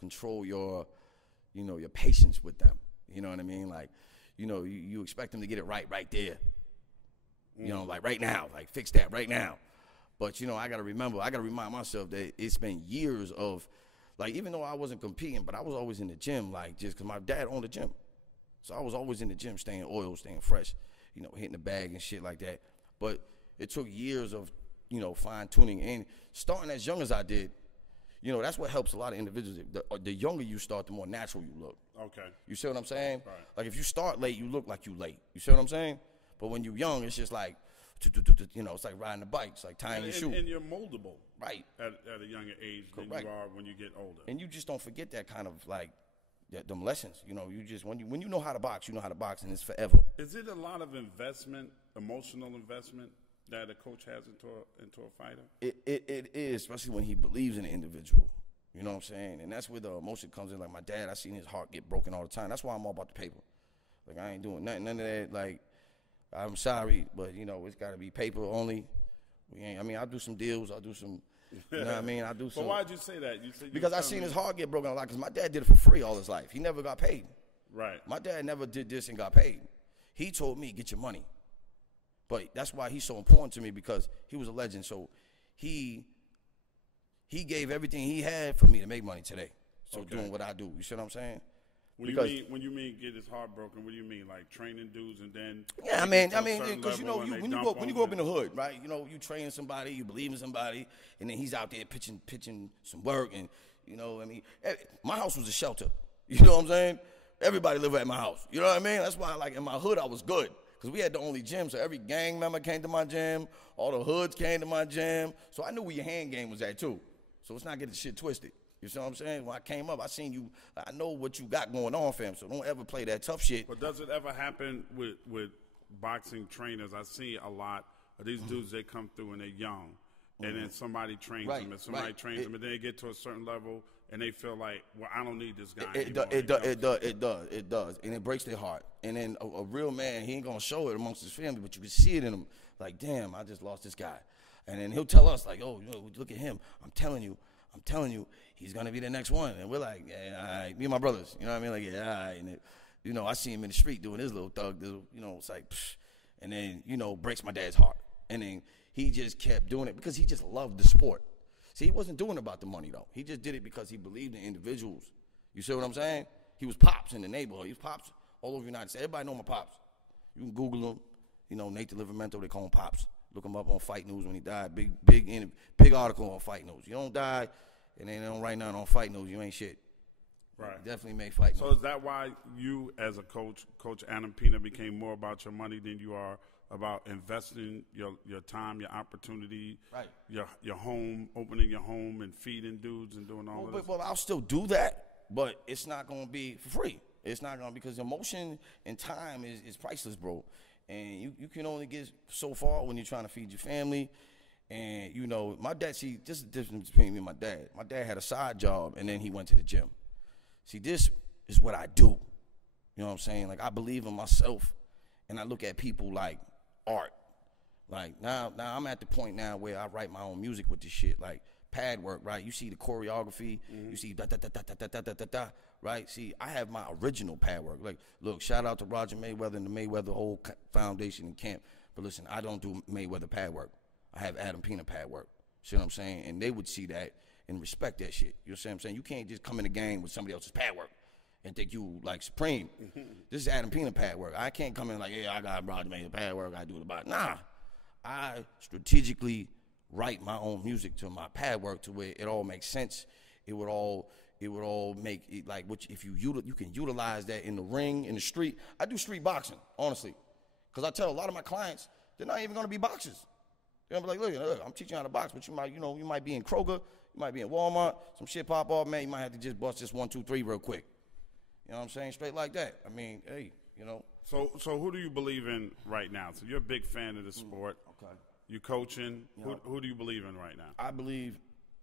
control your patience with them. You know what I mean? Like, you expect them to get it right there. Like right now, like fix that right now. But, I got to remind myself that it's been years of, like, even though I wasn't competing, but I was always in the gym, like, just because my dad owned a gym. So I was always in the gym, staying oiled, staying fresh, hitting the bag and shit like that. But it took years of, fine-tuning and starting as young as I did. That's what helps a lot of individuals. The younger you start, the more natural you look. Okay. You see what I'm saying? Right. Like, if you start late, you look like you late. You see what I'm saying? But when you're young, it's just like, it's like riding a bike. It's like tying your shoe. And you're moldable. Right. At a younger age than you are when you get older. And you just don't forget that kind of, like, them lessons. You just, when you know how to box, you know how to box, and it's forever. Is it a lot of investment, emotional investment, that a coach has into a fighter? It is, especially when he believes in the individual. You know what I'm saying? And that's where the emotion comes in. Like my dad, I seen his heart get broken all the time. That's why I'm all about the paper. Like I ain't doing none of that. Like I'm sorry, but it's got to be paper only. I'll do some deals. I'll do some. You know what I mean? I'll do some. But why'd you say that? Because I seen his heart get broken a lot. Because my dad did it for free all his life. He never got paid. Right. My dad never did this and got paid. He told me, get your money. But that's why he's so important to me, because he was a legend. So he gave everything he had for me to make money today. So doing what I do. You see what I'm saying? When you mean get his heart broken, what do you mean? Like training dudes and then? Yeah, I mean, because when you grow up in the hood, right? You train somebody, you believe in somebody, and then he's out there pitching some work, and my house was a shelter. You know what I'm saying? Everybody lived at my house. You know what I mean? That's why, like in my hood, I was good. Because we had the only gym, so every gang member came to my gym. All the hoods came to my gym. So I knew where your hand game was at, too. So let's not get the shit twisted. You see what I'm saying? When I came up, I seen you. I know what you got going on, fam, so don't ever play that tough shit. But does it ever happen with boxing trainers? I see a lot of are these dudes, they come through and they're young, and then somebody trains them, and somebody trains them, and then they get to a certain level, and they feel like, well, I don't need this guy anymore. It does, and it breaks their heart. And then a real man, he ain't gonna show it amongst his family, but you can see it in him. Like, damn, I just lost this guy. And then he'll tell us, like, oh, look at him. I'm telling you, he's gonna be the next one. And we're like, yeah, all right. Me and my brothers, you know what I mean? Like, yeah, all right. And it, I see him in the street doing his little thug, it's like, psh. And then, breaks my dad's heart. And then he just kept doing it because he just loved the sport. See, he wasn't doing it about the money, though. He just did it because he believed in individuals. You see what I'm saying? He was Pops in the neighborhood. He was Pops all over the United States. Everybody know my Pops. You can Google him. Nate the Livramento, they call him Pops. Look him up on Fight News when he died. Big article on Fight News. You don't die, and they don't write nothing on Fight News. You ain't shit. Right. You definitely made Fight News. So is that why you, as a coach, Coach Adam Pina, became more about your money than you are about investing your time, your opportunity, right? Your home, opening your home and feeding dudes and doing all of this? Well, I'll still do that, but it's not going to be for free. It's not going to, because emotion and time is priceless, bro. And you can only get so far when you're trying to feed your family. And, my dad, see, this is the difference between me and my dad. My dad had a side job, and then he went to the gym. See, this is what I do. You know what I'm saying? Like, I believe in myself, and I look at people like art. Like, now I'm at the point now where I write my own music with this shit. Like, pad work, right? You see the choreography. You see da-da-da-da-da-da-da-da, right? See, I have my original pad work. Like, look, shout out to Roger Mayweather and the Mayweather whole foundation and camp. But listen, I don't do Mayweather pad work. I have Adam Pina pad work. See what I'm saying? And they would see that and respect that shit. You know what I'm saying? You can't just come in the game with somebody else's pad work and think you like supreme. This is Adam Pina pad work. I can't come in like, yeah, I got Roger Mayweather pad work. I do it about. Nah, I strategically write my own music to my pad work to where it all makes sense. It would all make it like, which if you can utilize that in the ring, in the street. I do street boxing, honestly, because I tell a lot of my clients they're not even going to be boxers. They're gonna be like, look, I'm teaching you how to box, but you might be in Kroger, you might be in Walmart, some shit pop off, man. You might have to just bust this 1, 2, 3 real quick. You know what I'm saying? Straight like that. I mean, hey, So who do you believe in right now? So you're a big fan of the sport. Okay. You coaching. Who do you believe in right now? I believe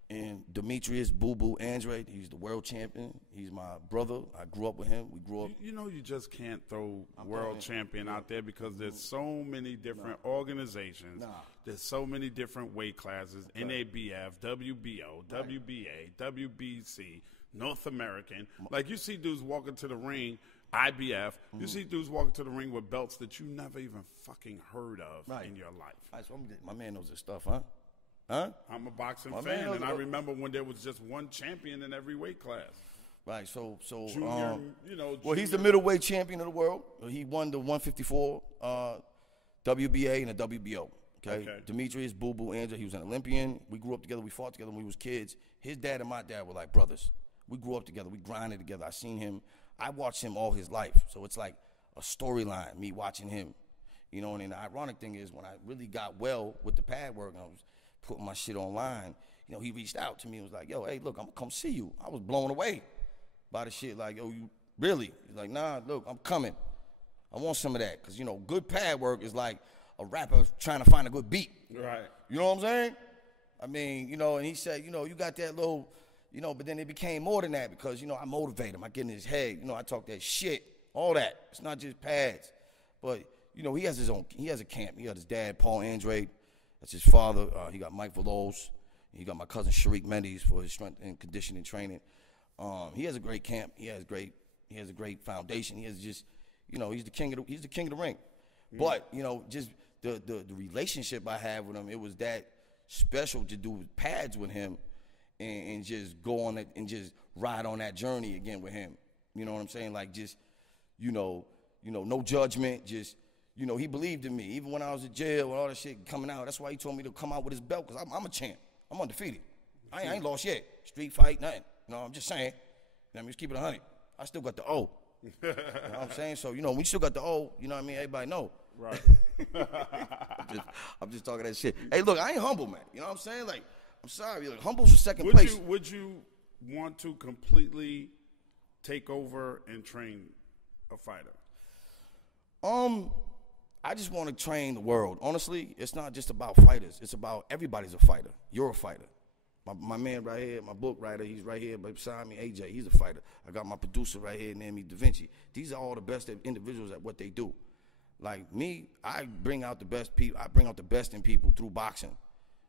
in Demetrius Boo Boo Andrade. He's the world champion. He's my brother. I grew up with him. We grew up. You just can't throw world champion out there because there's so many different organizations. There's so many different weight classes, NABF, WBO, WBA, WBC, North American. Like, you see dudes walking to the ring, IBF. You see dudes walking to the ring with belts that you never even fucking heard of in your life. Right, so my man knows his stuff, huh? I'm a boxing fan, and I remember when there was just one champion in every weight class. Right, so junior, well, he's the middleweight champion of the world. He won the 154 WBA and the WBO. Okay. Demetrius Boo Boo Andrade, he was an Olympian. We grew up together. We fought together when we was kids. His dad and my dad were like brothers. We grew up together. We grinded together. I seen him. I watched him all his life. So it's like a storyline, me watching him. And then the ironic thing is when I really got well with the pad work and I was putting my shit online, he reached out to me and was like, yo, hey, look, I'm going to come see you. I was blown away by the shit. Like, yo, you really? He's like, nah, look, I'm coming. I want some of that. Because, good pad work is like a rapper trying to find a good beat. Right. You know what I'm saying? I mean, and he said, you got that little, but then it became more than that because, I motivate him. I get in his head. I talk that shit, all that. It's not just pads. But, he has a camp. He got his dad, Paul Andrade. That's his father. He got Mike Veloz. He got my cousin Sharik Mendes for his strength and conditioning training. He has a great camp. He has a great foundation. He has just, he's the king of the ring. But just the relationship I have with him, it was that special to do pads with him, and just go on it and just ride on that journey again with him. You know what I'm saying? Like just, no judgment. Just, he believed in me even when I was in jail and all that shit coming out. That's why he told me to come out with his belt because I'm a champ. I'm undefeated. I ain't lost yet. Street fight, nothing. I'm just saying. Just keep it 100. I still got the O. You know what I'm saying? So, we still got the O. You know what I mean? Everybody know. Right. I'm just talking that shit. Hey, look, I ain't humble, man. You know what I'm saying? Like, I'm sorry. Like, humble's for second place. Would you want to completely take over and train a fighter? I just want to train the world. Honestly, it's not just about fighters. It's about everybody's a fighter. You're a fighter. My man right here, my book writer, he's right here beside me, AJ. He's a fighter. I got my producer right here named me Da Vinci. These are all the best individuals at what they do. Like me, I bring out the best people. I bring out the best in people through boxing.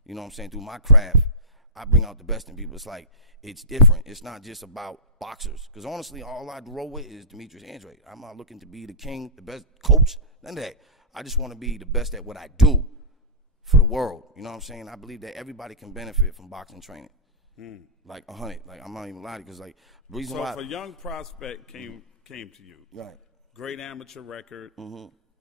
You know what I'm saying? Through my craft, I bring out the best in people. It's like, it's different. It's not just about boxers. Because honestly, all I roll with is Demetrius Andrade. I'm not looking to be the king, the best coach, none of that. I just want to be the best at what I do for the world. You know what I'm saying? I believe that everybody can benefit from boxing training. Like 100. Like, I'm not even lying because, like, the reason why. So if a young prospect came to you, right, great amateur record,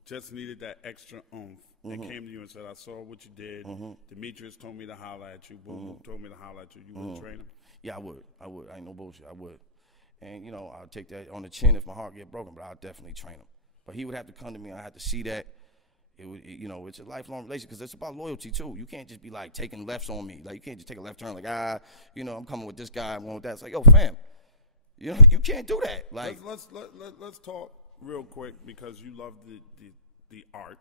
just needed that extra oomph, and came to you and said, I saw what you did. Demetrius told me to holler at you. Boom told me to holler at you. You would train him? Yeah, I would. I ain't no bullshit. I would. And, you know, I'll take that on the chin if my heart get broken, but I'll definitely train him. But he would have to come to me. I had to see that. You know, it's a lifelong relationship because it's about loyalty, too. You can't just be, like, taking lefts on me. Like, you can't just take a left turn like, you know, I'm coming with this guy, I'm going with that. It's like, yo, fam, you know, you can't do that. Like, let's talk real quick because you love the art.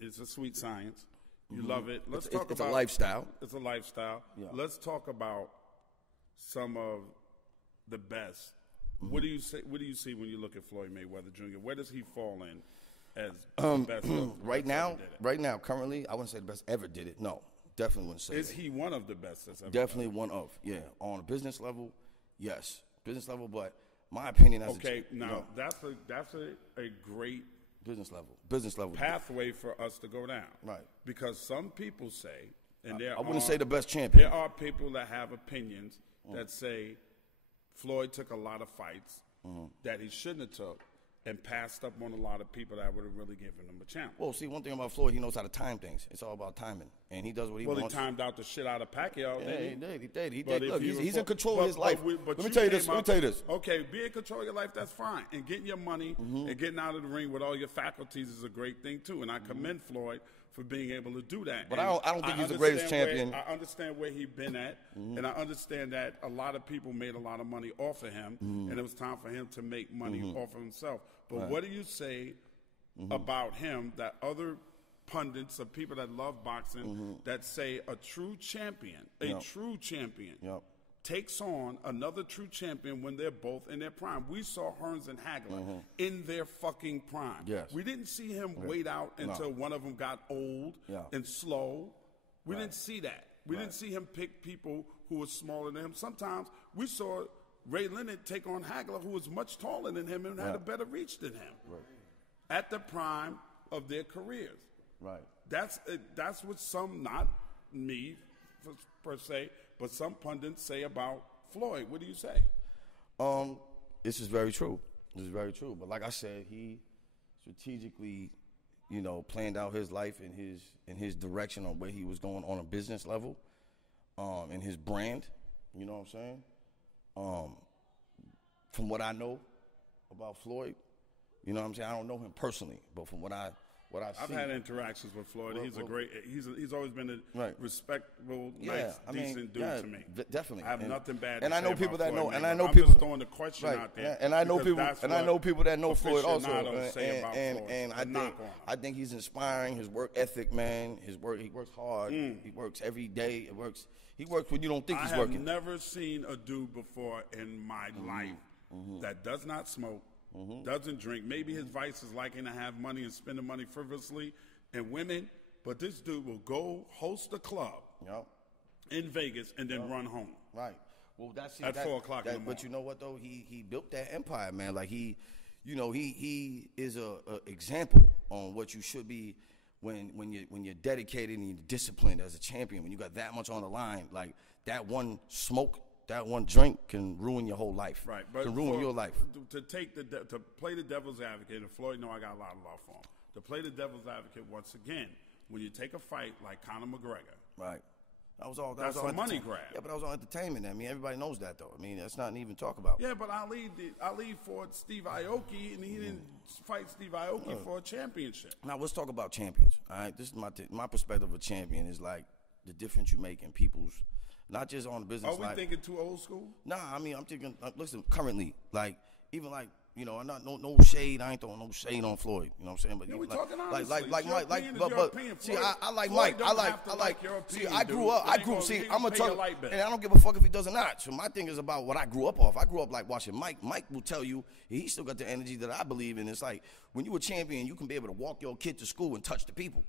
It's a sweet science. You love it. Let's talk about it's a lifestyle. It's a lifestyle. Yeah. Let's talk about some of the best. What do you say? What do you see when you look at Floyd Mayweather Jr.? Where does he fall in as the best? Right now, currently, I wouldn't say the best ever did it. No, definitely wouldn't say. Is he one of the best that's ever? Definitely one of. Yeah, on a business level, yes, business level. But my opinion as that's a great business level pathway for us to go down. Right. Because some people say, and I wouldn't say the best champion. There are people that have opinions that say Floyd took a lot of fights that he shouldn't have took and passed up on a lot of people that would have really given him a challenge. Well, see, one thing about Floyd, he knows how to time things. It's all about timing. And he does what he wants. Well, he timed out the shit out of Pacquiao, didn't he? He did. Look, he's in control of his life. Let me tell you this. Okay, be in control of your life, that's fine. And getting your money and getting out of the ring with all your faculties is a great thing, too. And I commend Floyd for being able to do that. But I don't think he's the greatest champion. I understand where he's been at, and I understand that a lot of people made a lot of money off of him, and it was time for him to make money off of himself. But what do you say about him that other pundits or people that love boxing that say a true champion, takes on another true champion when they're both in their prime? We saw Hearns and Hagler in their fucking prime. Yes. We didn't see him wait out until one of them got old and slow. We didn't see that. We didn't see him pick people who were smaller than him. Sometimes we saw Ray Leonard take on Hagler, who was much taller than him and had a better reach than him at the prime of their careers. Right. That's what some, not me per se, but some pundits say about Floyd. What do you say? This is very true. But like I said, he strategically, you know, planned out his life and his direction on where he was going on a business level, and his brand. You know what I'm saying? From what I know about Floyd, you know what I'm saying? I don't know him personally, but from what I've had interactions with Floyd. He's always been a respectable, nice, decent dude to me. Definitely. I have nothing bad. And to I know say people about that know. Floyd, And I know I'm people just throwing the question out there. And I know people. And I know people that know Floyd also. And I think he's inspiring. His work ethic, man. He works hard. He works every day. He works when you don't think he's working. I have never seen a dude before in my life that does not smoke, doesn't drink. Maybe his vice is liking to have money and spend the money frivolously and women, but this dude will go host a club in Vegas and then run home. Right. Well, that's at 4 o'clock in the morning. But you know what though? He built that empire, man. Like he is a example on what you should be when you're dedicated and you're disciplined as a champion. When you got that much on the line, like that one smoke, that one drink can ruin your whole life. Right, but can ruin your life. To play the devil's advocate, and Floyd, I got a lot of love for him. To play the devil's advocate once again, when you take a fight like Conor McGregor, right? That's all a money grab. Yeah, but that was all entertainment. I mean, everybody knows that though. I mean, that's not even talk about. Yeah, but Ali fought Steve Aoki, and he didn't fight Steve Aoki for a championship. Now let's talk about champions. All right, this is my perspective of a champion is like the difference you make in people's. Not just on the business. Are we thinking too old school? Nah, I mean, I'm thinking. Listen, currently, like even like You know, I'm not no shade. I ain't throwing no shade on Floyd. You know what I'm saying? But we talking honestly. like Mike, see, Floyd, I like Floyd Mike. don't I like have to like your see, opinion, I grew up. See, I'm gonna tell you, and I don't give a fuck if he does or not. So my thing is about what I grew up off. I grew up like watching Mike. Mike will tell you he still got the energy that I believe in. It's like when you a champion, you can be able to walk your kid to school and touch the people.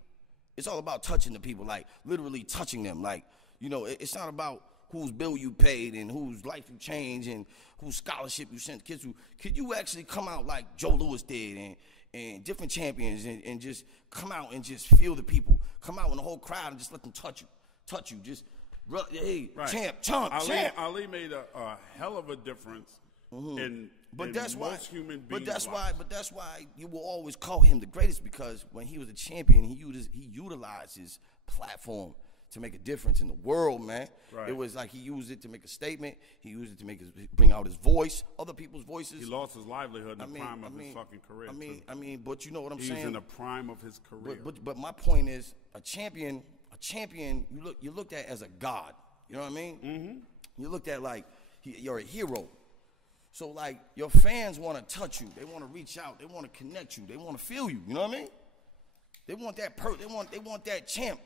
It's all about touching the people, like literally touching them. Like, you know, it's not about whose bill you paid and whose life you changed and whose scholarship you sent kids to. Could you actually come out like Joe Louis did and different champions and just come out and just feel the people? Come out in the whole crowd and just let them touch you. Just, hey, right. champ. Ali made a hell of a difference in most human beings' lives. But that's why you will always call him the greatest, because when he was a champion, he utilized his platform to make a difference in the world, man. Right. It was like he used it to make a statement. He used it to bring out his voice, other people's voices. He lost his livelihood in the prime of his fucking career. I mean, but you know what I'm saying? He's in the prime of his career. But my point is, a champion, you looked at as a god. You know what I mean? Mm-hmm. You looked at like you're a hero. So like your fans want to touch you. They want to reach out. They want to connect you. They want to feel you. You know what I mean? They want that They want that champ.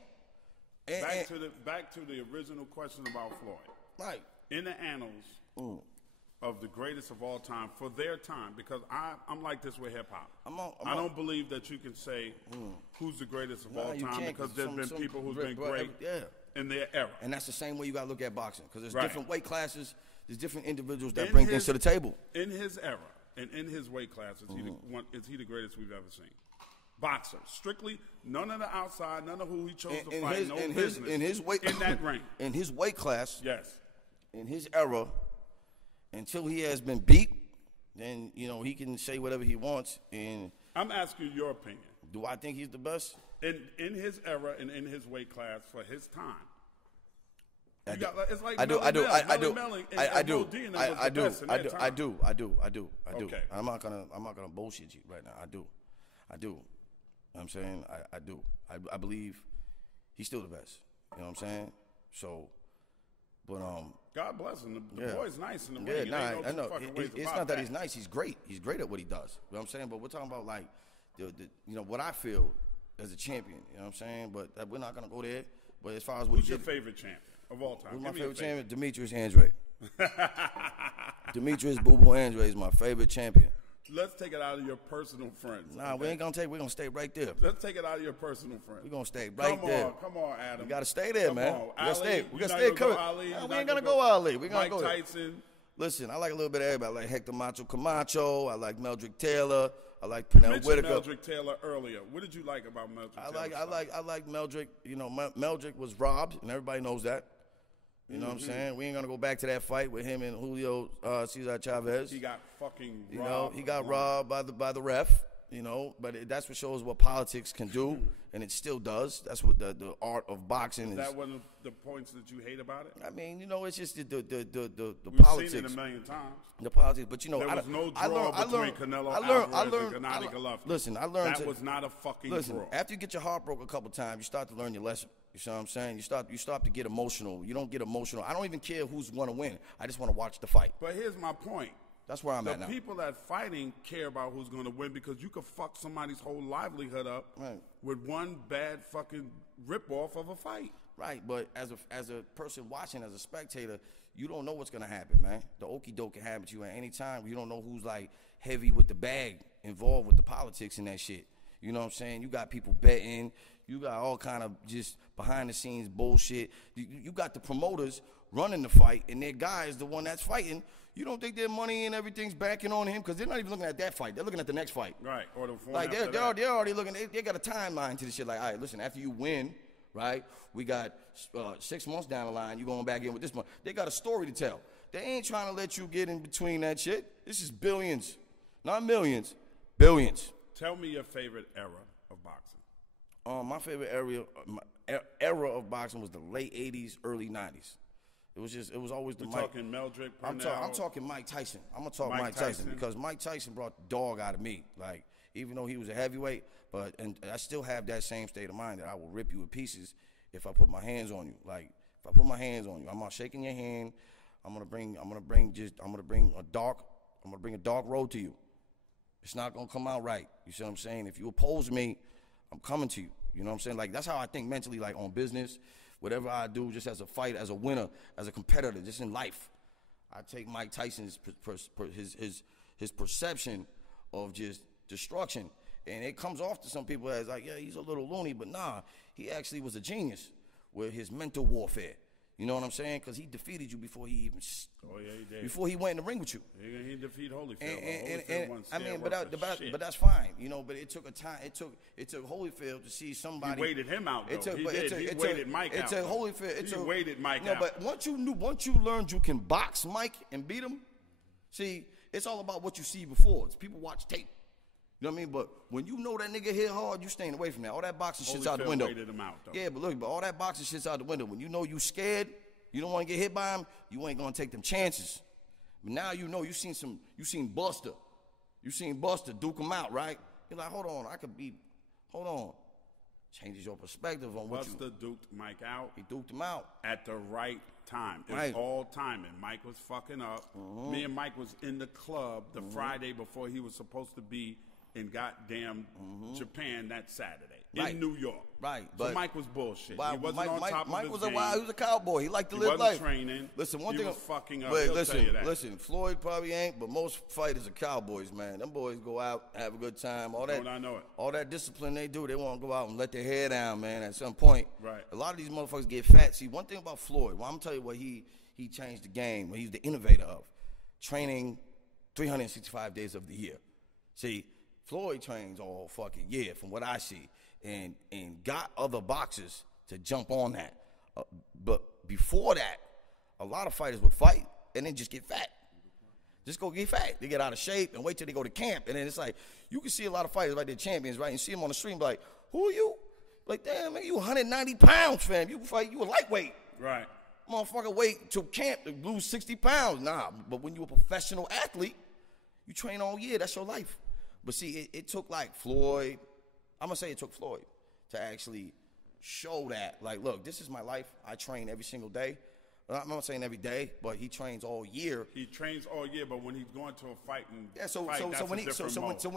Back to the original question about Floyd. Right. In the annals of the greatest of all time for their time, because I'm like this with hip hop. I don't believe that you can say who's the greatest of all time, because there's been people who's been great in their era. And that's the same way you got to look at boxing, because there's different weight classes, there's different individuals that bring things to the table. In his era and in his weight class, is he the greatest we've ever seen? Boxer, strictly, none of the outside, none of who he chose to fight, in that ring. In his weight class, yes. In his era, until he has been beat, then, you know, he can say whatever he wants. And I'm asking you your opinion. Do I think he's the best? In his era and in his weight class for his time. I do. It's like I do. Okay. I'm not gonna bullshit you right now. I do. You know what I'm saying? I do. I believe he's still the best. You know what I'm saying? So, but God bless him. The boy's nice in the ring. Yeah, I know. It's not that he's nice. He's great. He's great at what he does. You know what I'm saying? But we're talking about like the you know what I feel as a champion. You know what I'm saying? But we're not gonna go there. But as far as who's your favorite champion of all time? Who's my favorite champion? Demetrius Andrade. Demetrius Boo Boo Andrade is my favorite champion. Let's take it out of your personal friends. Nah, we ain't gonna take. We're gonna stay right there. Let's take it out of your personal friends. We're gonna stay right there. Come on, Adam. We gotta stay there, man. On. We gotta stay. We gotta stay. We ain't gonna go Ali. We gonna Mike go Tyson. Listen, I like a little bit of everybody. I like Hector Macho Camacho. I like Meldrick Taylor. I like Pernell Whitaker. Meldrick Taylor earlier. What did you like about Meldrick Taylor? I like Meldrick. You know, Meldrick was robbed, and everybody knows that. You know what I'm saying? We ain't gonna go back to that fight with him and Julio Cesar Chavez. He got fucking robbed. You know, he got robbed by the ref. You know, but that's what shows what politics can do, and it still does. That's what the art of boxing is. Is that one of the points that you hate about it? I mean, you know, it's just the We've politics. We've seen it a million times. The politics, but you know, there was no draw between Canelo Alvarez and Gennady Golovkin. Listen, I learned that was not a fucking draw. After you get your heart broke a couple times, you start to learn your lesson. You see what I'm saying? You start to get emotional. You don't get emotional. I don't even care who's going to win. I just want to watch the fight. But here's my point. That's where I'm at now. The people that fighting care about who's going to win, because you could fuck somebody's whole livelihood up with one bad fucking rip-off of a fight. Right, but as a person watching, as a spectator, you don't know what's going to happen, man. The okie doke can happen to you at any time. You don't know who's, like, heavy with the bag, involved with the politics and that shit. You know what I'm saying? You got people betting. You got all kind of just behind-the-scenes bullshit. You got the promoters running the fight, and their guy is the one that's fighting. You don't think their money and everything's backing on him? Because they're not even looking at that fight. They're looking at the next fight. Right, or the like they're already looking. They got a timeline to this shit. Like, all right, listen, after you win, right, we got 6 months down the line, you going back in with this month. They got a story to tell. They ain't trying to let you get in between that shit. This is billions, not millions, billions. Tell me your favorite era of boxing. My favorite era of boxing was the late 80s, early 90s. It was always the Mike. Talking Meldrick, I'm talking Mike Tyson. I'm going to talk Mike Tyson because Mike Tyson brought the dog out of me. Like, even though he was a heavyweight, and I still have that same state of mind that I will rip you to pieces if I put my hands on you. Like, if I put my hands on you, I'm not shaking your hand. I'm gonna bring a dark road to you. It's not going to come out right. You see what I'm saying? If you oppose me, I'm coming to you. You know what I'm saying? Like, that's how I think mentally, like, on business, whatever I do, just as a fight, as a winner, as a competitor, just in life. I take Mike Tyson's his perception of just destruction, and it comes off to some people as like, yeah, he's a little loony, but nah, he actually was a genius with his mental warfare. You know what I'm saying? Because he defeated you before he even. Oh yeah, he did. Before he went in the ring with you. He defeated Holyfield. But that's fine. You know, but it took a time. It took Holyfield to see somebody. He waited him out. Though. He waited Mike out. It took Holyfield. He waited Mike out. No, but once you learned you can box Mike and beat him, see, it's all about what you see before. It's people watch tape. You know what I mean? But when you know that nigga hit hard, you staying away from that. All that boxing shit's out the window. Waited him out, though. Yeah, but all that boxing shit's out the window. When you know you scared, you don't want to get hit by him, you ain't gonna take them chances. But now you know you seen Buster. You seen Buster duke him out, right? You're like, hold on. Changes your perspective on what Buster duked Mike out. He duked him out. At the right time. It was all timing. Mike was fucking up. Me and Mike was in the club the Friday before he was supposed to be in goddamn Japan that Saturday. In New York. Right. So Mike was bullshit. He wasn't Mike, on top Mike of his was game. He was a cowboy. He liked to live life. He wasn't training. Listen, he was fucking up. Listen, Floyd probably ain't, but most fighters are cowboys, man. Them boys go out, have a good time. All that, I know it. All that discipline they do, they want to go out and let their hair down, man, at some point. Right. A lot of these motherfuckers get fat. See, one thing about Floyd, well, I'm going to tell you what he changed the game, what he's the innovator of. Training 365 days of the year. See, Floyd trains all fucking year from what I see and got other boxers to jump on that. But before that, a lot of fighters would fight and then just get fat. Just go get fat. They get out of shape and wait till they go to camp. And then it's like, you can see a lot of fighters like they're champions, right? And see them on the street and be like, who are you? Like, damn, man, you 190 pounds, fam. You a lightweight. Right. Motherfucker wait till camp to lose 60 pounds. Nah, but when you're a professional athlete, you train all year. That's your life. But see, it took like Floyd, I'm going to say it took Floyd to actually show that, like, look, this is my life. I train every single day. I'm not saying every day, but he trains all year. He trains all year, but when he's going to a fight so when he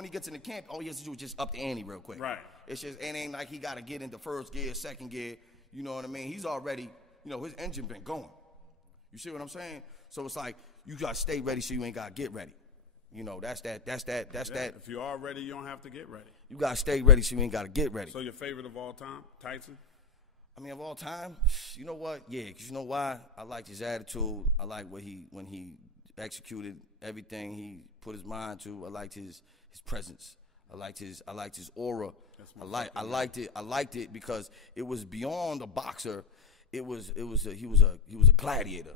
gets in the camp, all he has to do is just up the ante real quick. Right. It ain't like he got to get into first gear, second gear. You know what I mean? He's already, his engine been going. You see what I'm saying? So it's like you got to stay ready so you ain't got to get ready. That's that. If you are ready, you don't have to get ready. You got to stay ready so you ain't got to get ready. So your favorite of all time, Tyson? I mean, of all time, you know what? Yeah, because you know why? I liked his attitude. I liked when he executed everything he put his mind to. I liked his presence. I liked his aura. I liked it because it was beyond a boxer. He was a gladiator.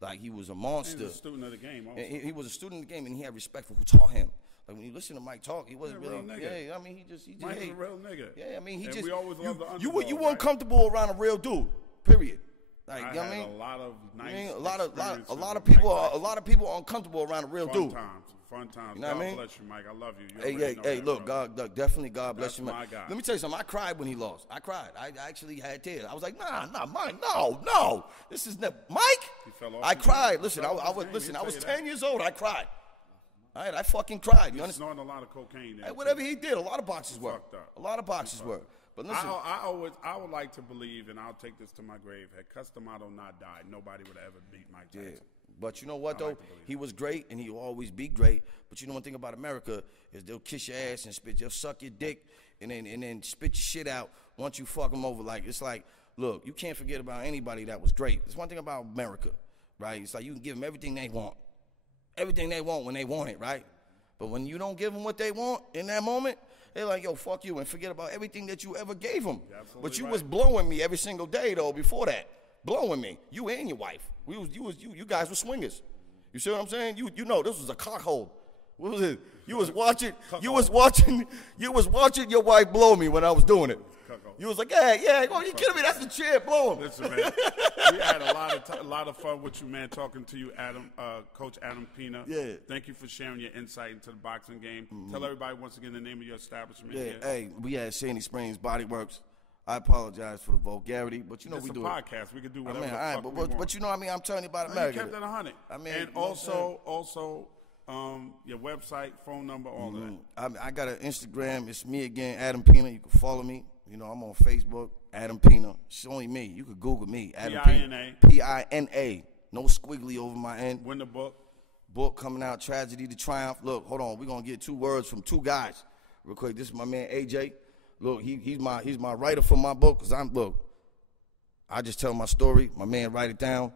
Like, he was a monster. He was a student of the game also. He was a student of the game, and he had respect for who taught him. Like, when you listen to Mike talk, he wasn't really. Yeah, I mean, he just. Mike was a real nigga. Yeah, I mean, he and just. We always loved the underdog, you weren't comfortable around a real dude. Period. Like, I you know had what I mean? a lot of nice. A lot of people are uncomfortable around a real dude. Fun times. You know what I mean? God bless you, Mike. I love you. Hey, look, God bless you, That's Mike. my guy. Let me tell you something. I cried when he lost. I cried. I actually had tears. I was like, nah, Mike, no. This is not Mike. He fell off. I cried. Listen, I was 10 years old. I cried. All right, I fucking cried. You understand? Snorting a lot of cocaine. Hey, whatever he did, a lot of boxers were. A lot of boxers were. But listen, I would like to believe, and I'll take this to my grave, had Customato not died, nobody would have ever beat Mike Tyson. Yeah. But you know what, though? He was great, and he will always be great. But you know one thing about America is they'll kiss your ass and they'll suck your dick and then spit your shit out once you fuck them over. Like, it's like, look, you can't forget about anybody that was great. It's one thing about America, right? It's like you can give them everything they want. Everything they want when they want it, right? But when you don't give them what they want in that moment, they're like, yo, fuck you, and forget about everything that you ever gave them. But you was blowing me every single day, though, before that. Blowing me. You and your wife. You guys were swingers. You see what I'm saying? You know this was a cockhold. What was it? You was watching your wife blow me when I was doing it. You was like, yeah, go, you kidding me? That's the chair, blow him. Listen, man, we had a lot of fun with you, man, talking to you, Coach Adam Pina. Yeah. Thank you for sharing your insight into the boxing game. Tell everybody once again the name of your establishment. Yeah, hey, we had Sandy Springs Body Works. I apologize for the vulgarity, but you know we do it. It's a podcast. We can do whatever. But you know what I mean? I'm telling you about America. You kept it 100. I mean, and also, Your website, phone number, all that. I got an Instagram. It's me again, Adam Pina. You can follow me. You know, I'm on Facebook, Adam Pina. It's only me. You can Google me, Adam Pina. Pina. No squiggly over my end. When the book? Book coming out, Tragedy to Triumph. Look, hold on. We're going to get 2 words from 2 guys real quick. This is my man, AJ. Look, he's my writer for my book. Because I just tell my story. My man write it down.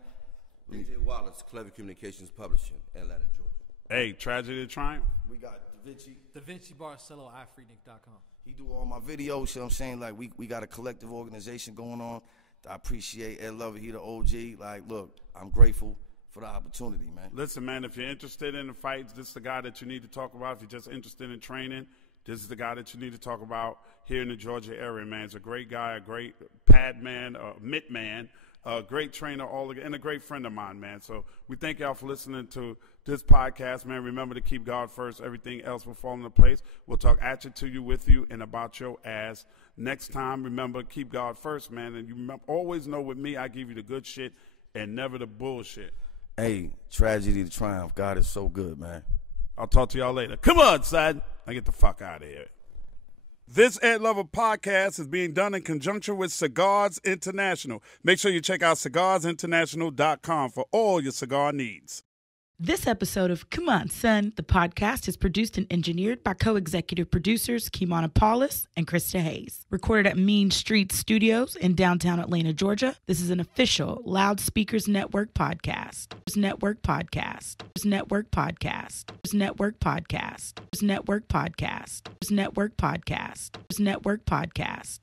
AJ Wallace, Clever Communications Publishing, Atlanta, Georgia. Hey, Tragedy to Triumph. We got Da Vinci Barcelo, iFreeNick.com. He do all my videos, you know what I'm saying? Like, we got a collective organization going on. I appreciate Ed Lover, he the OG. Like, look, I'm grateful for the opportunity, man. Listen, man, if you're interested in the fights, this is the guy that you need to talk about. If you're just interested in training, this is the guy that you need to talk about here in the Georgia area, man. He's a great guy, a great pad man, mitt man, a great trainer, and a great friend of mine, man. So we thank y'all for listening to this podcast, man. Remember to keep God first. Everything else will fall into place. We'll talk at you, to you, with you, and about your ass. Next time, remember, keep God first, man. And you always know with me, I give you the good shit and never the bullshit. Hey, Tragedy to Triumph. God is so good, man. I'll talk to y'all later. Come on, son. Now get the fuck out of here. This Ed Lover podcast is being done in conjunction with Cigars International. Make sure you check out cigarsinternational.com for all your cigar needs. This episode of Come On, Son, the podcast is produced and engineered by co-executive producers Kimana Paulus and Krista Hayes. Recorded at Mean Street Studios in downtown Atlanta, Georgia. This is an official Loudspeakers Network podcast. Network podcast. Network podcast. Network podcast. Network podcast. Network podcast. Network podcast.